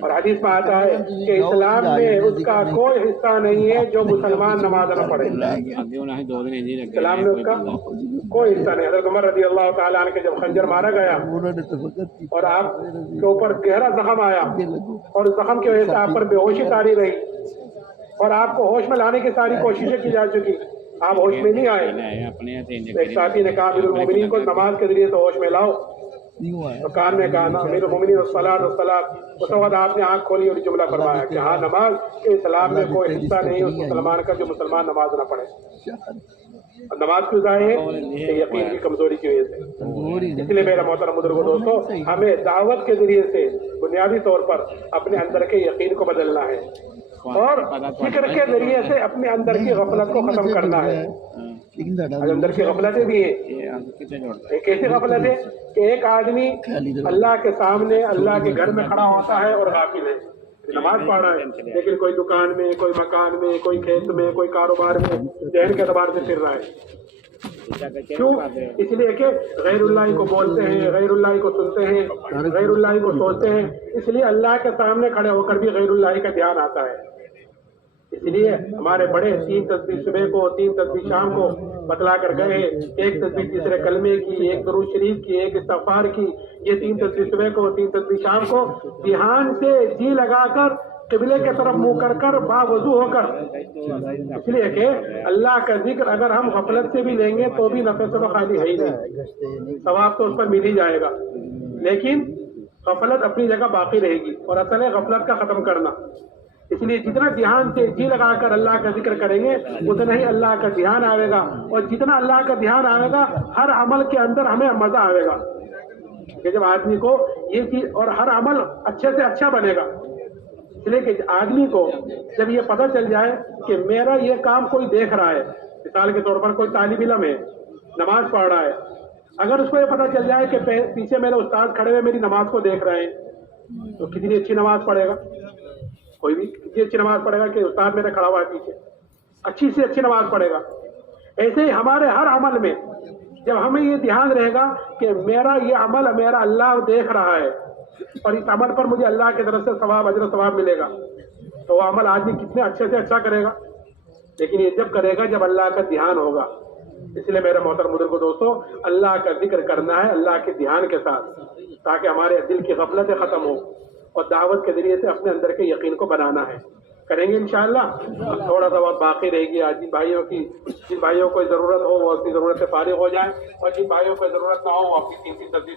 اور حدیث میں آتا ہے کہ اسلام میں اس کا کوئی حصہ نہیں ہے جو مسلمان نماز نہ پڑھے. اسلام میں اس کا کوئی حصہ نہیں. حضرت عمر رضی اللہ تعالیٰ عنہ کے جب خنجر مارا گیا اور آپ کے اوپر گہرا زخم آیا اور اس زخم کی وجہ سے آپ پر بے ہوشی طاری رہی اور آپ کو ہوش میں لانے کی ساری کوششیں کی جا چکی، آپ ہوش میں نہیں آئے. ایک صحابی نے کہا امیر المومنین کو نماز کے ذریعے تو ہوش میں لاؤ. تو کان نے کہا امیر المومنین الصلاۃ والسلام. اس وقت آپ نے آنکھ کھولی اور جملہ فرمایا کہ ہاں، نماز کے اسلام میں کوئی حصہ نہیں اس مسلمان کا جو مسلمان نماز نہ پڑھے. نماز کیوں ضائع ہے؟ کہ یقین کی کمزوری کی وجہ سے. اس لیے میرا محترم بزرگوں دوستو، ہمیں دعوت کے ذریعے سے بنیادی طور پر اپنے اندر کے یقین کو بدلنا ہے اور فکر کے ذریعے سے اپنے اندر کی غفلت کو ختم کرنا ہے. اندر کی غفلتیں بھی ہیں. ایک ایسی غفلت ہے کہ ایک آدمی اللہ کے سامنے اللہ کے گھر میں کھڑا ہوتا ہے اور غافل ہے، نماز پڑھ رہا ہے لیکن کوئی دکان میں، کوئی مکان میں، کوئی کھیت میں، کوئی کاروبار میں ذہن کے اعتبار سے پھر رہا ہے. کیوں؟ اس لیے کہ غیر اللہ کو بولتے ہیں، غیر اللہ کو سنتے ہیں، غیر اللہ کو سوچتے ہیں، اس لیے اللہ کے سامنے کھڑے ہو کر بھی غیر اللہ کا دھیان آتا ہے۔ اس لیے ہمارے بڑے 3 تسبیح صبح کو، 3 تسبیح شام کو بتلا کر گئے ہیں، 1 تسبیح تیسرے کلمے کی، 1 درود شریف کی، 1 استغفار کی، یہ 3 تسبیح صبح کو، 3 تسبیح شام کو دھیان سے جی لگا کر قبلے کے طرف منہ کر کر باوضو ہو کر، اس لیے کہ اللہ کا ذکر اگر ہم غفلت سے بھی لیں گے تو بھی نفع سے خالی ہے ہی نہیں، ثواب تو اس پر مل ہی جائے گا، لیکن غفلت اپنی جگہ باقی رہے گی، اور اصل ہے غفلت کا ختم کرنا۔ اس لیے جتنا دھیان سے جی لگا کر اللہ کا ذکر کریں گے اتنا ہی اللہ کا دھیان آئے گا، اور جتنا اللہ کا دھیان آئے گا ہر عمل کے اندر ہمیں مزہ آئے گا، کہ جب آدمی کو یہ چیز، اور ہر عمل اچھے سے اچھا بنے گا۔ اس لیے کہ آدمی کو جب یہ پتہ چل جائے کہ میرا یہ کام کوئی دیکھ رہا ہے، مثال کے طور پر کوئی طالب علم ہے نماز پڑھ رہا ہے، اگر اس کو یہ پتہ چل جائے کہ پیچھے میرے استاد کھڑے ہوئے میری نماز کو دیکھ رہے ہیں، تو کتنی اچھی نماز پڑھے گا، کوئی بھی کتنی اچھی نماز پڑھے گا کہ استاد میرے کھڑا ہوا ہے پیچھے، اچھی سے اچھی نماز پڑھے گا۔ ایسے ہی ہمارے ہر عمل میں جب ہمیں یہ دھیان رہے گا کہ میرا یہ عمل میرا اللہ دیکھ رہا ہے اور اس عمل پر مجھے اللہ کی طرف سے ثواب، اجر و ثواب ملے گا، تو وہ عمل آدمی کتنے اچھے سے اچھا کرے گا، لیکن یہ جب کرے گا جب اللہ کا دھیان ہوگا۔ اس لیے میرے محترم بزرگوں دوستوں، اللہ کا ذکر کرنا ہے اللہ کے دھیان کے ساتھ، تاکہ ہمارے دل کی غفلتیں ختم ہوں، اور دعوت کے ذریعے سے اپنے اندر کے یقین کو بنانا ہے۔ کریں گے انشاءاللہ۔ تھوڑا سا وقت باقی رہے گی، آج جن بھائیوں کو ضرورت ہو وہ اپنی ضرورت سے فارغ ہو جائیں، اور جن بھائیوں کو ضرورت نہ ہو وہ اپنی قیمتی ترجیح